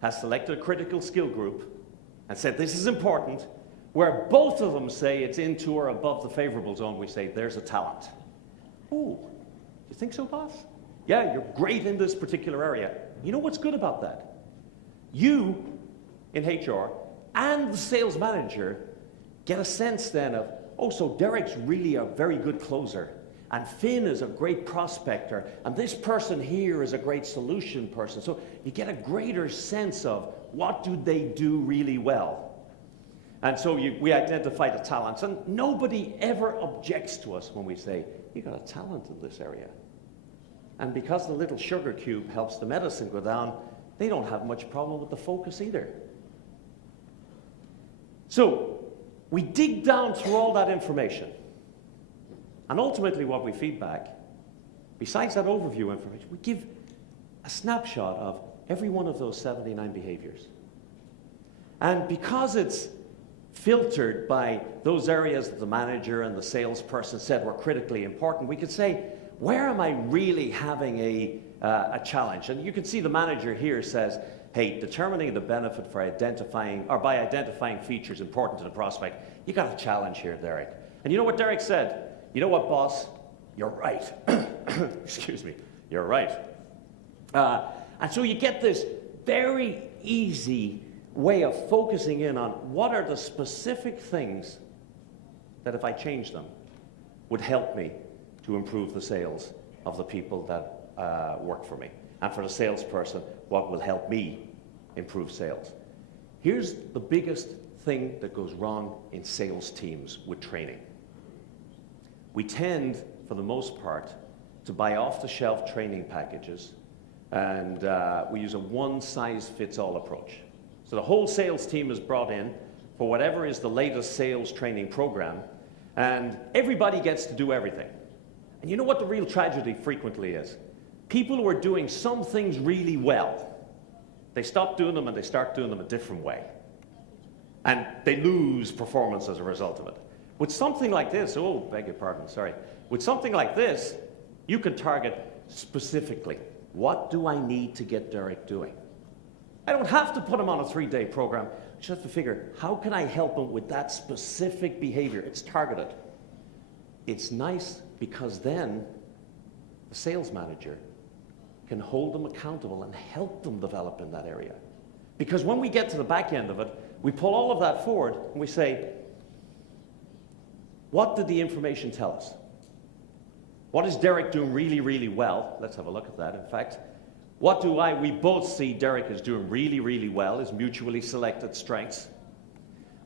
has selected a critical skill group and said this is important, where both of them say it's into or above the favorable zone, we say there's a talent. Ooh, you think so, boss? Yeah, you're great in this particular area. You know what's good about that? You, in HR, and the sales manager get a sense then of, oh, so Deiric's really a very good closer. And Finn is a great prospector, and this person here is a great solution person. So you get a greater sense of What do they do really well? And so we identify the talents, and nobody ever objects to us when we say, you got a talent in this area. And because the little sugar cube helps the medicine go down, they don't have much problem with the focus either. So we dig down through all that information. And ultimately what we feed back, besides that overview information, we give a snapshot of every one of those 79 behaviors. And because it's filtered by those areas that the manager and the salesperson said were critically important, we could say, where am I really having a challenge? And you can see the manager here says, hey, determining the benefit for identifying, or by identifying features important to the prospect, you got a challenge here, Deiric. And you know what Deiric said? You know what, boss? You're right. Excuse me. You're right. And so you get this very easy way of focusing in on what are the specific things that if I change them would help me to improve the sales of the people that work for me. And for the salesperson, what will help me improve sales. Here's the biggest thing that goes wrong in sales teams with training. We tend, for the most part, to buy off-the-shelf training packages, and we use a one-size-fits-all approach. So the whole sales team is brought in for whatever is the latest sales training program, and everybody gets to do everything. And you know what the real tragedy frequently is? People who are doing some things really well, they stop doing them and they start doing them a different way. And they lose performance as a result of it. With something like this, oh, beg your pardon, sorry. With something like this, you can target specifically, what do I need to get Deiric doing? I don't have to put him on a 3-day program. I just have to figure, how can I help him with that specific behavior? It's targeted. It's nice because then the sales manager can hold them accountable and help them develop in that area. Because when we get to the back end of it, we pull all of that forward and we say, what did the information tell us? What is Deiric doing really, really well? Let's have a look at that, in fact. What do we both see Deiric is doing really, really well, his mutually selected strengths.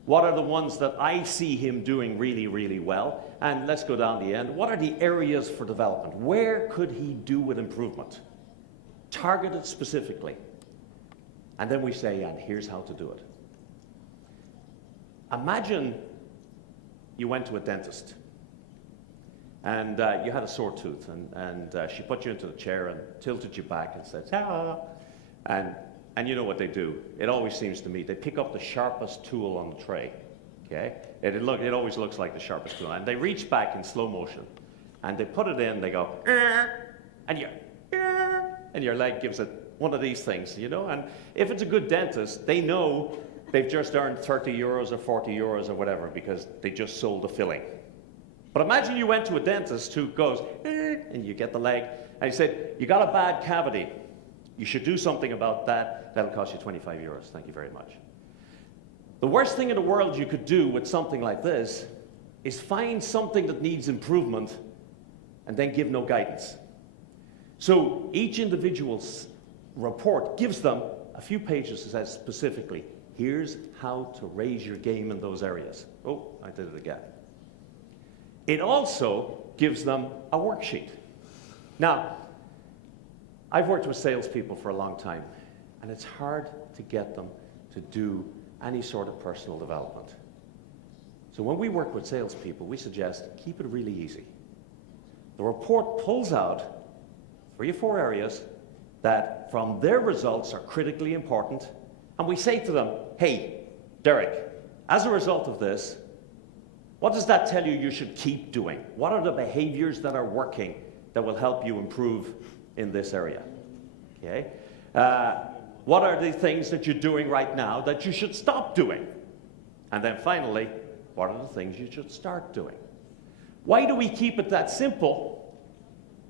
What are the ones that I see him doing really, really well? And let's go down the end. What are the areas for development? Where could he do with improvement? Targeted specifically. And then we say, and here's how to do it. Imagine you went to a dentist and you had a sore tooth, and she put you into the chair and tilted you back and said, ah. And you know what they do. It always seems to me, they pick up the sharpest tool on the tray, okay? It always looks like the sharpest tool. And they reach back in slow motion, and they put it in, they go, and your leg gives it one of these things, you know? And if it's a good dentist, they know they've just earned 30 euros or 40 euros or whatever because they just sold a filling. But imagine you went to a dentist who goes, and you get the leg, and he said, you got a bad cavity. You should do something about that. That'll cost you 25 euros. Thank you very much. The worst thing in the world you could do with something like this is find something that needs improvement and then give no guidance. So each individual's report gives them a few pages that says specifically, here's how to raise your game in those areas. Oh, I did it again. It also gives them a worksheet. Now, I've worked with salespeople for a long time, and it's hard to get them to do any sort of personal development. So when we work with salespeople, we suggest keep it really easy. The report pulls out 3 or 4 areas that from their results are critically important, and we say to them, hey, Deiric, as a result of this, what does that tell you you should keep doing? What are the behaviors that are working that will help you improve in this area? Okay. What are the things that you're doing right now that you should stop doing? And then finally, what are the things you should start doing? Why do we keep it that simple?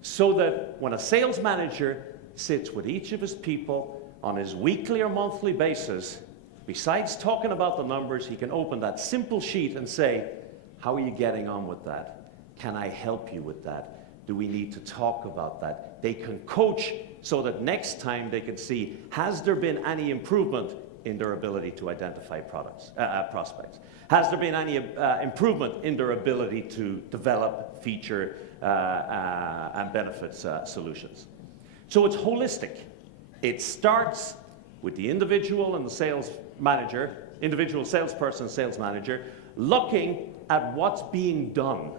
So that when a sales manager sits with each of his people on his weekly or monthly basis, besides talking about the numbers, he can open that simple sheet and say, how are you getting on with that? Can I help you with that? Do we need to talk about that? They can coach so that next time they can see, has there been any improvement in their ability to identify prospects? Has there been any improvement in their ability to develop feature and benefits solutions? So it's holistic. It starts with the individual and the sales manager, individual salesperson, sales manager, looking at what's being done.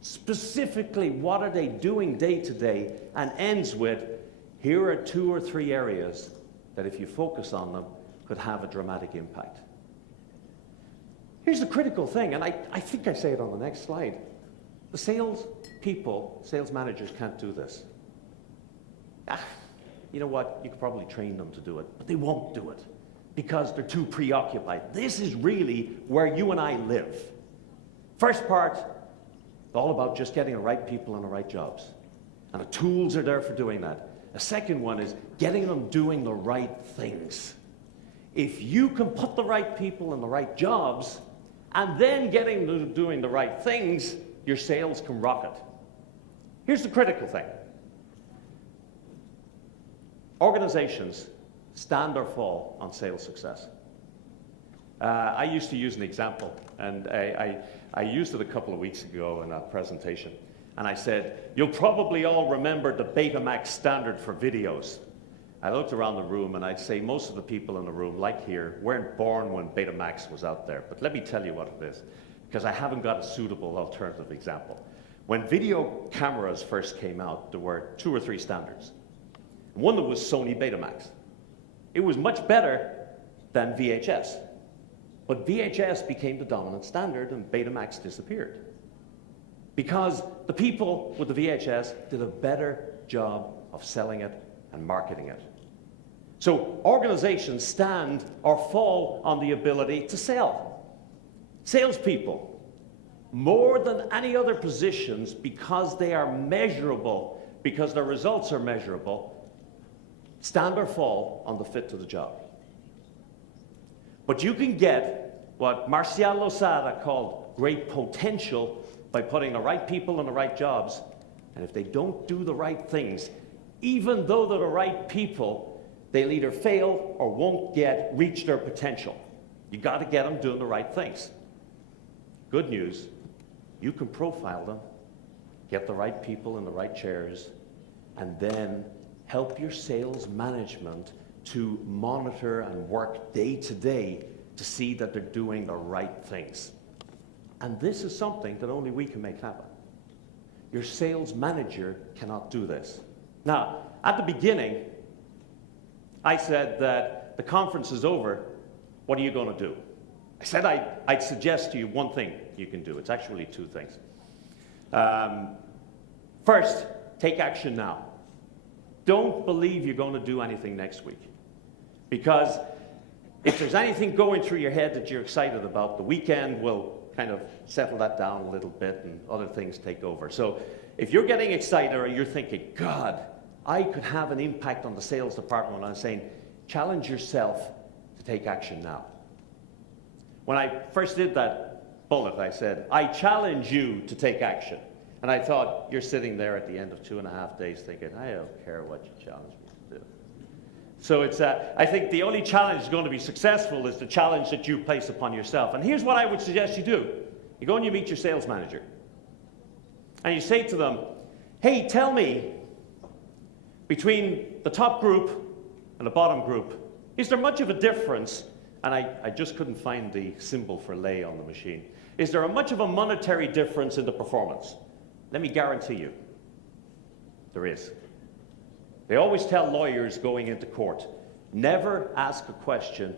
Specifically, what are they doing day to day, and ends with, here are 2 or 3 areas that if you focus on them, could have a dramatic impact. Here's the critical thing, and I think I say it on the next slide. The sales people, sales managers can't do this. You know what? You could probably train them to do it, but they won't do it because they're too preoccupied. This is really where you and I live. First part, all about just getting the right people in the right jobs. And the tools are there for doing that. The second one is getting them doing the right things. If you can put the right people in the right jobs and then getting them doing the right things, your sales can rocket. Here's the critical thing. Organizations stand or fall on sales success. I used to use an example, and I used it a couple of weeks ago in a presentation. And I said, you'll probably all remember the Betamax standard for videos. I looked around the room and I'd say most of the people in the room, like here, weren't born when Betamax was out there. But let me tell you what it is, because I haven't got a suitable alternative example. When video cameras first came out, there were 2 or 3 standards. One that was Sony Betamax. It was much better than VHS. But VHS became the dominant standard and Betamax disappeared. Because the people with the VHS did a better job of selling it and marketing it. So organizations stand or fall on the ability to sell. Salespeople, more than any other positions, because they are measurable, because their results are measurable, stand or fall on the fit to the job. But you can get what Marcial Losada called great potential by putting the right people in the right jobs. And if they don't do the right things, even though they're the right people, they'll either fail or won't reach their potential. You got to get them doing the right things. Good news, you can profile them, get the right people in the right chairs, and then help your sales management to monitor and work day to day to see that they're doing the right things. And this is something that only we can make happen. Your sales manager cannot do this. Now, at the beginning, I said that the conference is over, what are you going to do? I said I'd suggest to you one thing you can do. It's actually 2 things. First, take action now. Don't believe you're going to do anything next week. Because if there's anything going through your head that you're excited about, the weekend will kind of settle that down a little bit and other things take over. So if you're getting excited or you're thinking, God, I could have an impact on the sales department, I'm saying, challenge yourself to take action now. When I first did that bullet, I said, I challenge you to take action. And I thought, you're sitting there at the end of 2.5 days thinking, I don't care what you challenge me to do. So it's, I think the only challenge that's going to be successful is the challenge that you place upon yourself. And here's what I would suggest you do. You go and you meet your sales manager. And you say to them, hey, tell me, between the top group and the bottom group, is there much of a difference? And I just couldn't find the symbol for lay on the machine. Is there much of a monetary difference in the performance? Let me guarantee you, there is. They always tell lawyers going into court, never ask a question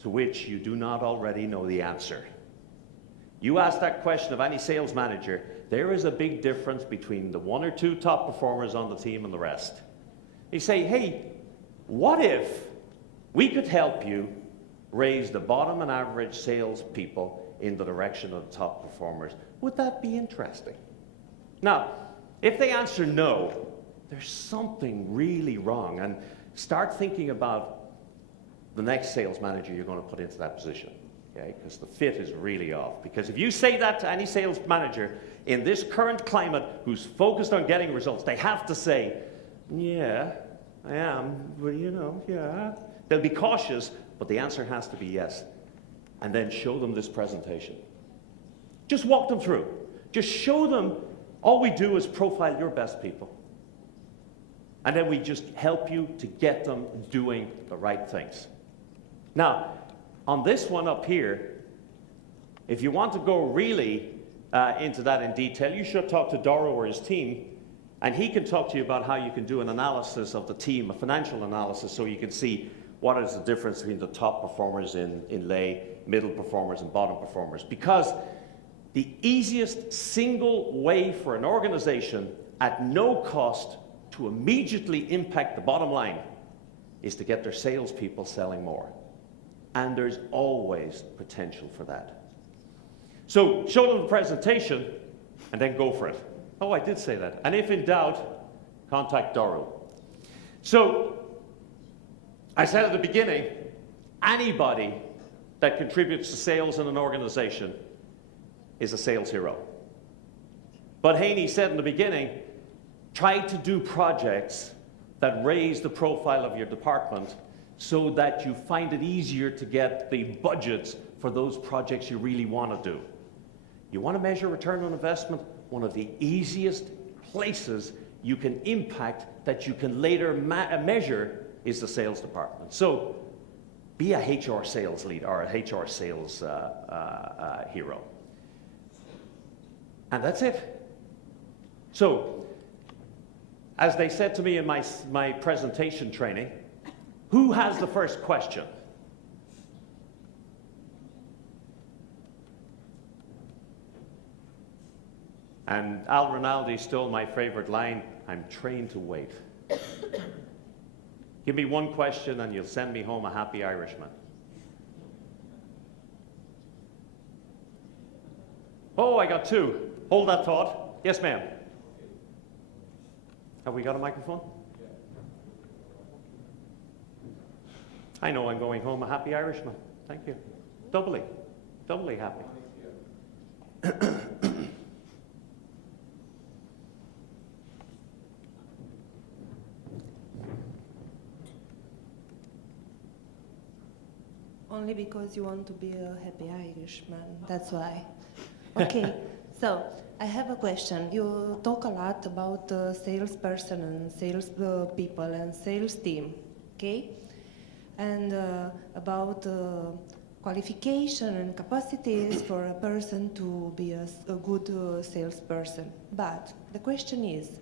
to which you do not already know the answer. You ask that question of any sales manager, there is a big difference between the 1 or 2 top performers on the team and the rest. You say, hey, what if we could help you raise the bottom and average sales people in the direction of the top performers? Would that be interesting? Now, if they answer no, there's something really wrong, and start thinking about the next sales manager you're going to put into that position, okay? Because the fit is really off. Because if you say that to any sales manager in this current climate who's focused on getting results, they have to say, yeah, I am, well, you know, yeah. They'll be cautious but the answer has to be yes. And then show them this presentation. Just walk them through. Just show them, all we do is profile your best people. And then we just help you to get them doing the right things. Now, on this one up here, if you want to go really into that in detail, you should talk to Doro or his team, and he can talk to you about how you can do an analysis of the team, a financial analysis, so you can see what is the difference between the top performers in lay, middle performers, and bottom performers. Because the easiest single way for an organization at no cost to immediately impact the bottom line is to get their salespeople selling more. And there's always potential for that. So show them the presentation and then go for it. Oh, I did say that. And if in doubt, contact Doro. So I said at the beginning, anybody that contributes to sales in an organization is a sales hero. But Haney said in the beginning, try to do projects that raise the profile of your department so that you find it easier to get the budgets for those projects you really want to do. You want to measure return on investment? One of the easiest places you can impact that you can later measure is the sales department. So be a HR sales lead or a HR sales hero. And that's it. So, as they said to me in my presentation training, who has the first question? And Al Rinaldi stole my favorite line, I'm trained to wait. Give me one question and you'll send me home a happy Irishman. Oh, I got two. Hold that thought. Yes, ma'am. Have we got a microphone? I know I'm going home a happy Irishman. Thank you. Doubly happy. Only because you want to be a happy Irishman, that's why. Okay, so I have a question. You talk a lot about salesperson and sales people and sales team, okay? And about qualification and capacities for a person to be a good salesperson. But the question is,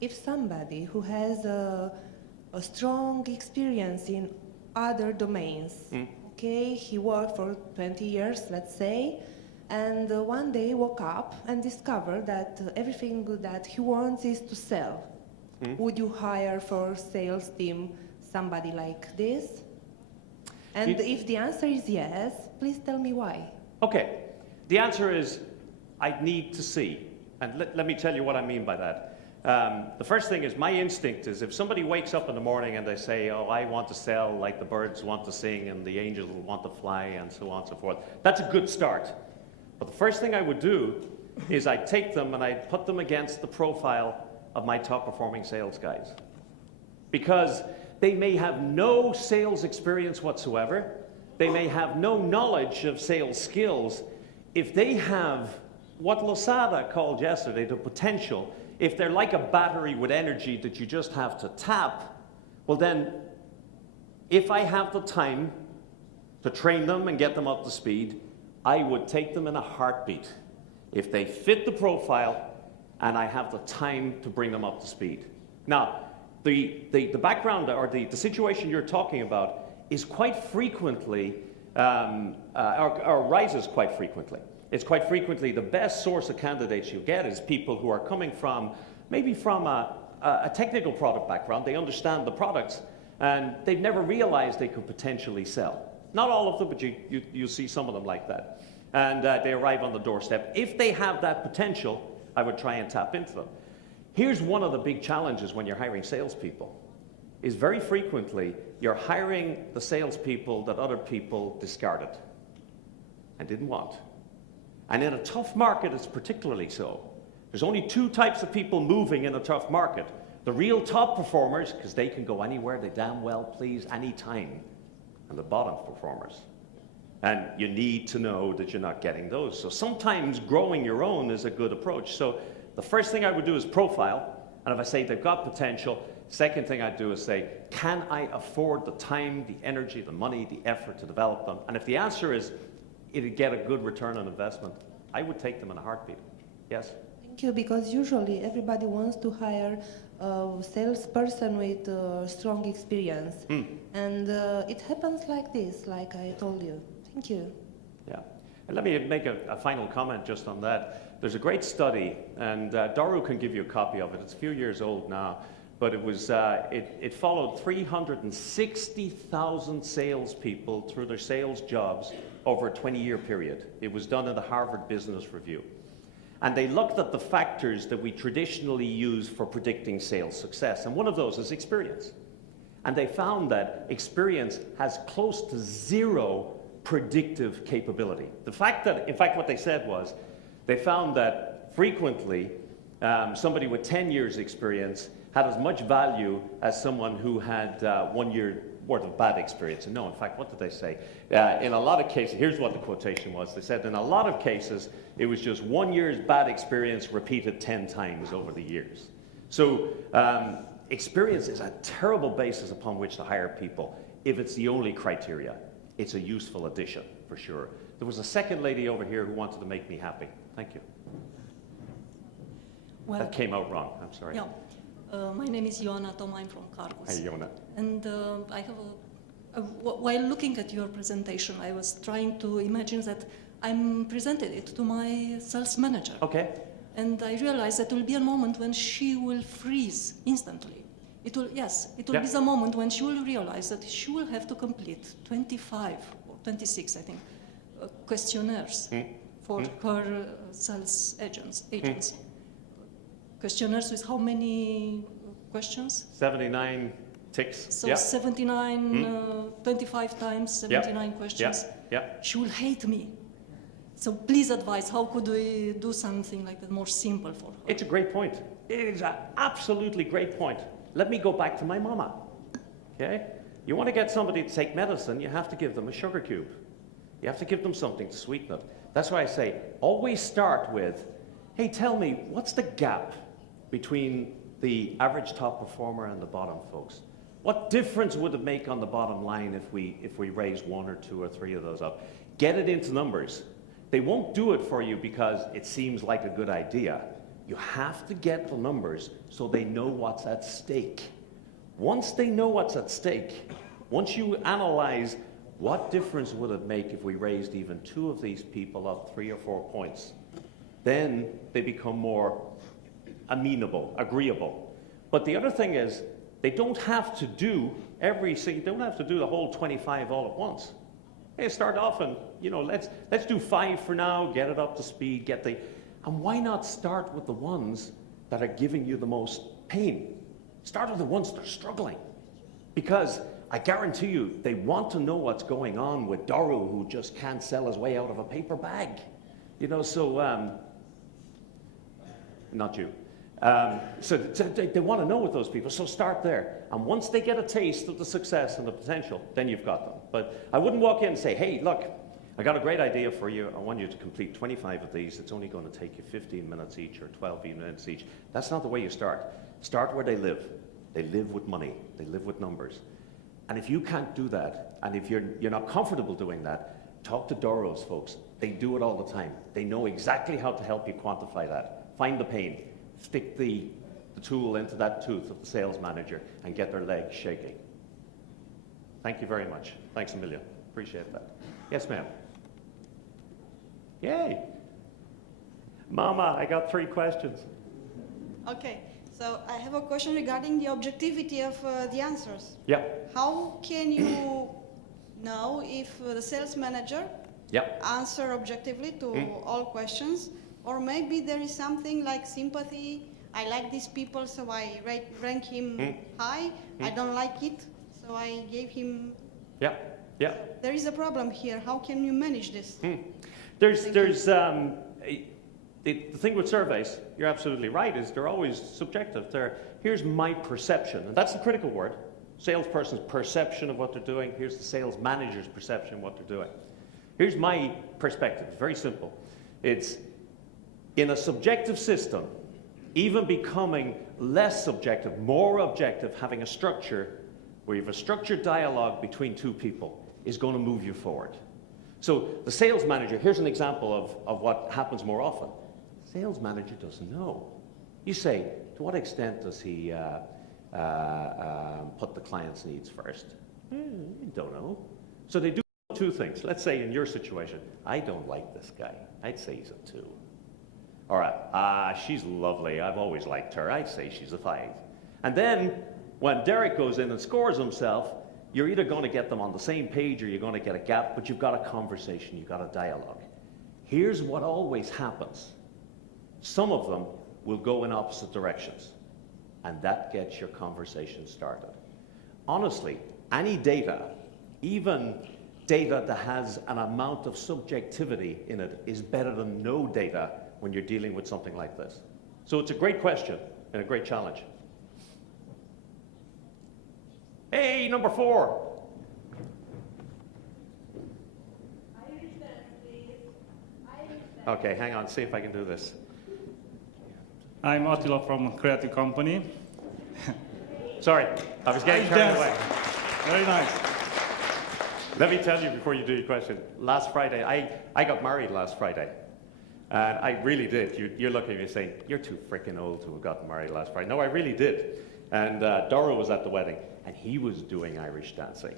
if somebody who has a strong experience in other domains, okay, he worked for 20 years, let's say, and one day woke up and discovered that everything that he wants is to sell. Would you hire for sales team somebody like this? And if the answer is yes, please tell me why. Okay, the answer is I need to see. And let me tell you what I mean by that. The first thing is my instinct is if somebody wakes up in the morning and they say, oh, I want to sell like the birds want to sing and the angels want to fly and so on and so forth, that's a good start. But the first thing I would do is I'd take them and I'd put them against the profile of my top performing sales guys. Because they may have no sales experience whatsoever, they may have no knowledge of sales skills. If they have what Losada called yesterday the potential, if they're like a battery with energy that you just have to tap, well then, if I have the time to train them and get them up to speed, I would take them in a heartbeat. If they fit the profile and I have the time to bring them up to speed. Now, the background or the situation you're talking about is quite frequently, or rises quite frequently. It's quite frequently the best source of candidates you get is people who are coming from, maybe from a technical product background. They understand the products and they've never realized they could potentially sell. Not all of them, but you see some of them like that. And they arrive on the doorstep. If they have that potential, I would try and tap into them. Here's one of the big challenges when you're hiring salespeople, is very frequently you're hiring the salespeople that other people discarded and didn't want. And in a tough market, it's particularly so. There's only two types of people moving in a tough market. The real top performers, because they can go anywhere they damn well please, anytime. and the bottom performers. And you need to know that you're not getting those. So sometimes growing your own is a good approach. So the first thing I would do is profile. And if I say they've got potential, second thing I'd do is say, can I afford the time, the energy, the money, the effort to develop them? And if the answer is, it'd get a good return on investment, I would take them in a heartbeat. Yes? Thank you, because usually everybody wants to hire a salesperson with strong experience. And it happens like this, like I told you. Thank you. Yeah. And let me make a final comment just on that. There's a great study, and Doru can give you a copy of it. It's a few years old now, but it was it followed 360,000 salespeople through their sales jobs over a 20-year period. It was done in the Harvard Business Review. And they looked at the factors that we traditionally use for predicting sales success, and one of those is experience. And they found that experience has close to zero predictive capability. The fact that, in fact, what they said was, they found that frequently somebody with 10 years experience had as much value as someone who had 1 year worth of bad experience. And no, in fact, what did they say? In a lot of cases, here's what the quotation was. They said, in a lot of cases, it was just 1 year's bad experience repeated 10 times over the years. So experience is a terrible basis upon which to hire people if it's the only criteria. It's a useful addition, for sure. There was a second lady over here who wanted to make me happy. Thank you. Well, that came out wrong. I'm sorry. Yeah. My name is Ioana Toma. I'm from Cargus. Hi, Ioana. And I have while looking at your presentation, I was trying to imagine that I'm presented it to my sales manager. Okay. And I realized that there will be a moment when she will freeze instantly. It will, yes, it will be the moment when she will realize that she will have to complete 25 or 26, I think, questionnaires for her sales agents. Questionnaires with how many questions? 79 ticks. So 79, 25 times 79 questions. She will hate me. So please advise, how could we do something like that more simple for her? It's a great point. It is an absolutely great point. Let me go back to my mama, okay? You want to get somebody to take medicine, you have to give them a sugar cube. You have to give them something to sweeten it. That's why I say, always start with, hey, tell me, what's the gap between the average top performer and the bottom folks? What difference would it make on the bottom line if we raise 1 or 2 or 3 of those up? Get it into numbers. They won't do it for you because it seems like a good idea. You have to get the numbers so they know what's at stake. Once they know what's at stake, once you analyze what difference would it make if we raised even 2 of these people up 3 or 4 points, then they become more amenable, agreeable. But the other thing is, they don't have to do they don't have to do the whole 25 all at once. Hey, start off and, let's do 5 for now, get it up to speed, and why not start with the ones that are giving you the most pain? Start with the ones that are struggling. Because I guarantee you, they want to know what's going on with Doru, who just can't sell his way out of a paper bag. Not you. So they want to know with those people, so start there. And once they get a taste of the success and the potential, then you've got them. But I wouldn't walk in and say, hey, look, I got a great idea for you. I want you to complete 25 of these. It's only going to take you 15 minutes each or 12 minutes each. That's not the way you start. Start where they live. They live with money. They live with numbers. And if you can't do that, and if you're not comfortable doing that, talk to Doru's folks. They do it all the time. They know exactly how to help you quantify that. Find the pain. Stick the tool into that tooth of the sales manager and get their legs shaking. Thank you very much. Thanks a million. Appreciate that. Yes, ma'am. Yay. Mama, I got 3 questions. Okay, so I have a question regarding the objectivity of the answers. Yeah. How can you know if the sales manager answer objectively to all questions, or maybe there is something like sympathy? I like these people, so I rank him high. I don't like it, so I gave him. Yeah. There is a problem here. How can you manage this? The thing with surveys, you're absolutely right, is they're always subjective. Here's my perception, and that's the critical word. salesperson's perception of what they're doing. Here's the sales manager's perception of what they're doing. Here's my perspective. It's very simple. It's in a subjective system, even becoming less subjective, more objective, having a structure where you have a structured dialogue between two people is going to move you forward. So the sales manager, here's an example of what happens more often. The sales manager doesn't know. You say, to what extent does he put the client's needs first? You don't know. So they do two things. Let's say in your situation, I don't like this guy. I'd say he's a 2. All right, she's lovely. I've always liked her. I'd say she's a 5. And then when Deiric goes in and scores himself, you're either going to get them on the same page or you're going to get a gap, but you've got a conversation, you've got a dialogue. Here's what always happens. Some of them will go in opposite directions, and that gets your conversation started. Honestly, any data, even data that has an amount of subjectivity in it, is better than no data when you're dealing with something like this. So it's a great question and a great challenge. Hey, number 4. Okay, hang on, see if I can do this. I'm Attila from Creative Company. Sorry, I was getting carried away. Very nice. Let me tell you before you do your question. Last Friday, I got married last Friday. And I really did. You're looking at me saying, you're too freaking old to have gotten married last Friday. No, I really did. And Doro was at the wedding, and he was doing Irish dancing.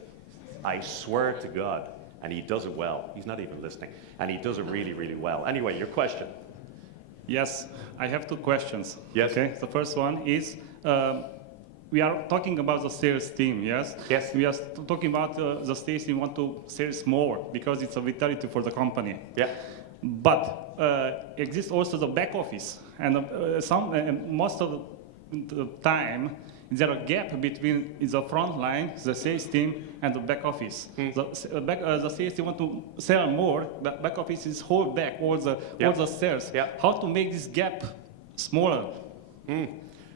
I swear to God. And he does it well. He's not even listening. And he does it really, really well. Anyway, your question. Yes, I have 2 questions. Yes. Okay. The first one is, we are talking about the sales team, yes? Yes. We are talking about the sales team want to sales more because it's a vitality for the company. Yeah. But exists also the back office, and most of the time there is a gap between the front line, the sales team, and the back office. The sales team want to sell more. The back office is hold back all the sales. Yeah. How to make this gap smaller?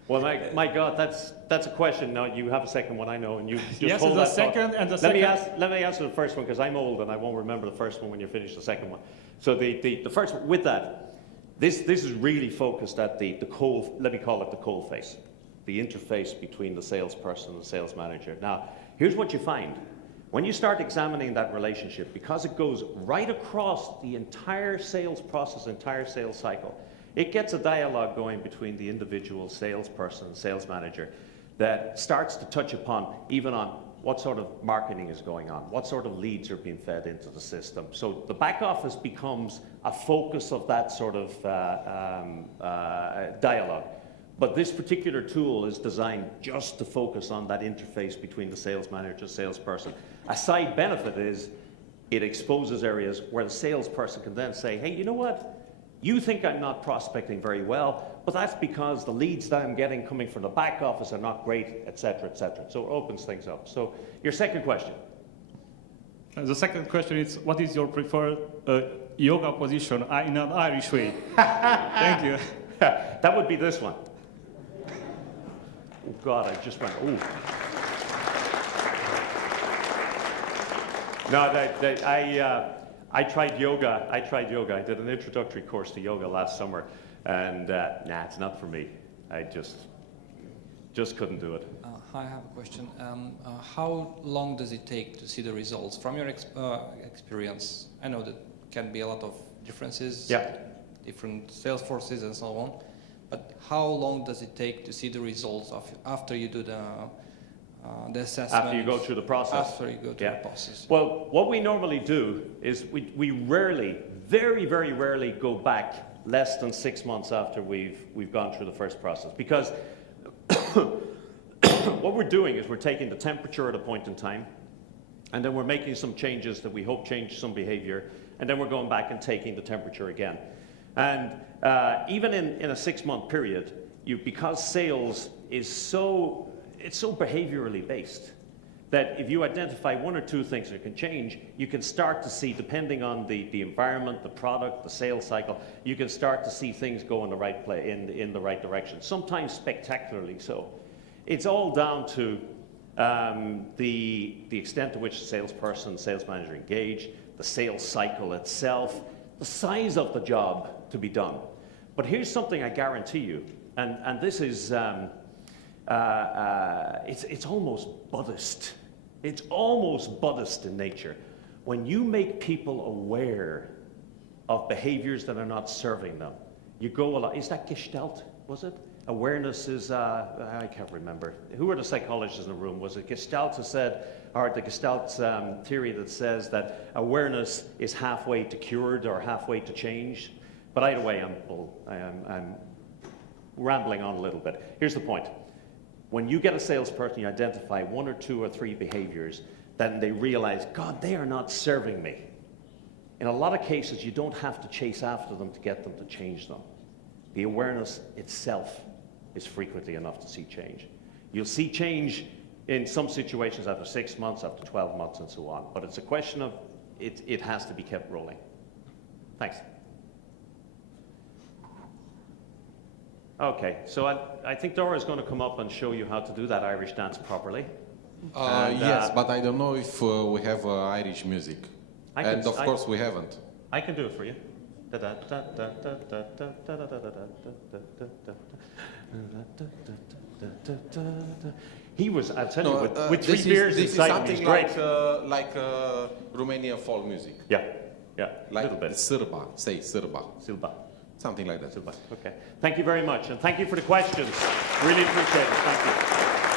Well, my God, that's a question. Now you have a second one, I know, and you just yes, hold the that second thought. and the second. Let me answer the first one because I'm old and I won't remember the first one when you finish the second one. So the first one, with that, this is really focused at the coal. Let me call it the coal face, the interface between the salesperson and the sales manager. Now, here's what you find. When you start examining that relationship, because it goes right across the entire sales process, entire sales cycle, it gets a dialogue going between the individual salesperson and sales manager that starts to touch upon even on what sort of marketing is going on, what sort of leads are being fed into the system. So the back office becomes a focus of that sort of dialogue. But this particular tool is designed just to focus on that interface between the sales manager and salesperson. A side benefit is it exposes areas where the salesperson can then say, hey, you know what? You think I'm not prospecting very well, but that's because the leads that I'm getting coming from the back office are not great, et cetera, et cetera. So it opens things up. So your second question. The second question is, what is your preferred yoga position in an Irish way? Thank you. That would be this one. Oh God, I just went, ooh. No, I tried yoga. I did an introductory course to yoga last summer, and nah, it's not for me. I just couldn't do it. Hi, I have a question. How long does it take to see the results from your experience? I know that can be a lot of differences, yeah, different sales forces and so on. But how long does it take to see the results after you do the assessment? After you go through the process. After you go through the process. Well, what we normally do is we rarely, very, very rarely go back less than 6 months after we've gone through the first process, because what we're doing is we're taking the temperature at a point in time, and then we're making some changes that we hope change some behavior, and then we're going back and taking the temperature again. And even in a 6-month period, because sales is it's so behaviorally based that if you identify 1 or 2 things that can change, you can start to see, depending on the environment, the product, the sales cycle, you can start to see things go in the right in the right direction, sometimes spectacularly so. It's all down to the extent to which the salesperson, sales manager engage, the sales cycle itself, the size of the job to be done. But here's something I guarantee you, and this is, it's almost Buddhist. It's almost Buddhist in nature. When you make people aware of behaviors that are not serving them, you go a lot. Is that Gestalt, was it? Awareness is, I can't remember. Who were the psychologists in the room? Was it Gestalt who said, or the Gestalt theory that says that awareness is halfway to cured or halfway to change? But either way, I'm rambling on a little bit. Here's the point. When you get a salesperson, you identify 1 or 2 or 3 behaviors, then they realize, God, they are not serving me. In a lot of cases, you don't have to chase after them to get them to change them. The awareness itself is frequently enough to see change. You'll see change in some situations after 6 months, after 12 months, and so on. But it's a question of it has to be kept rolling. Thanks. Okay, so I think Dora is going to come up and show you how to do that Irish dance properly. Yes, but I don't know if we have Irish music. And of course we haven't. I can do it for you. He was, I'll tell you, with 3 beers inside him, he's great. This is something like Romanian folk music. Yeah, a like little bit. Sârba, say Sârba. Silba. Something like that. Okay. Thank you very much, and thank you for the questions. Really appreciate it. Thank you.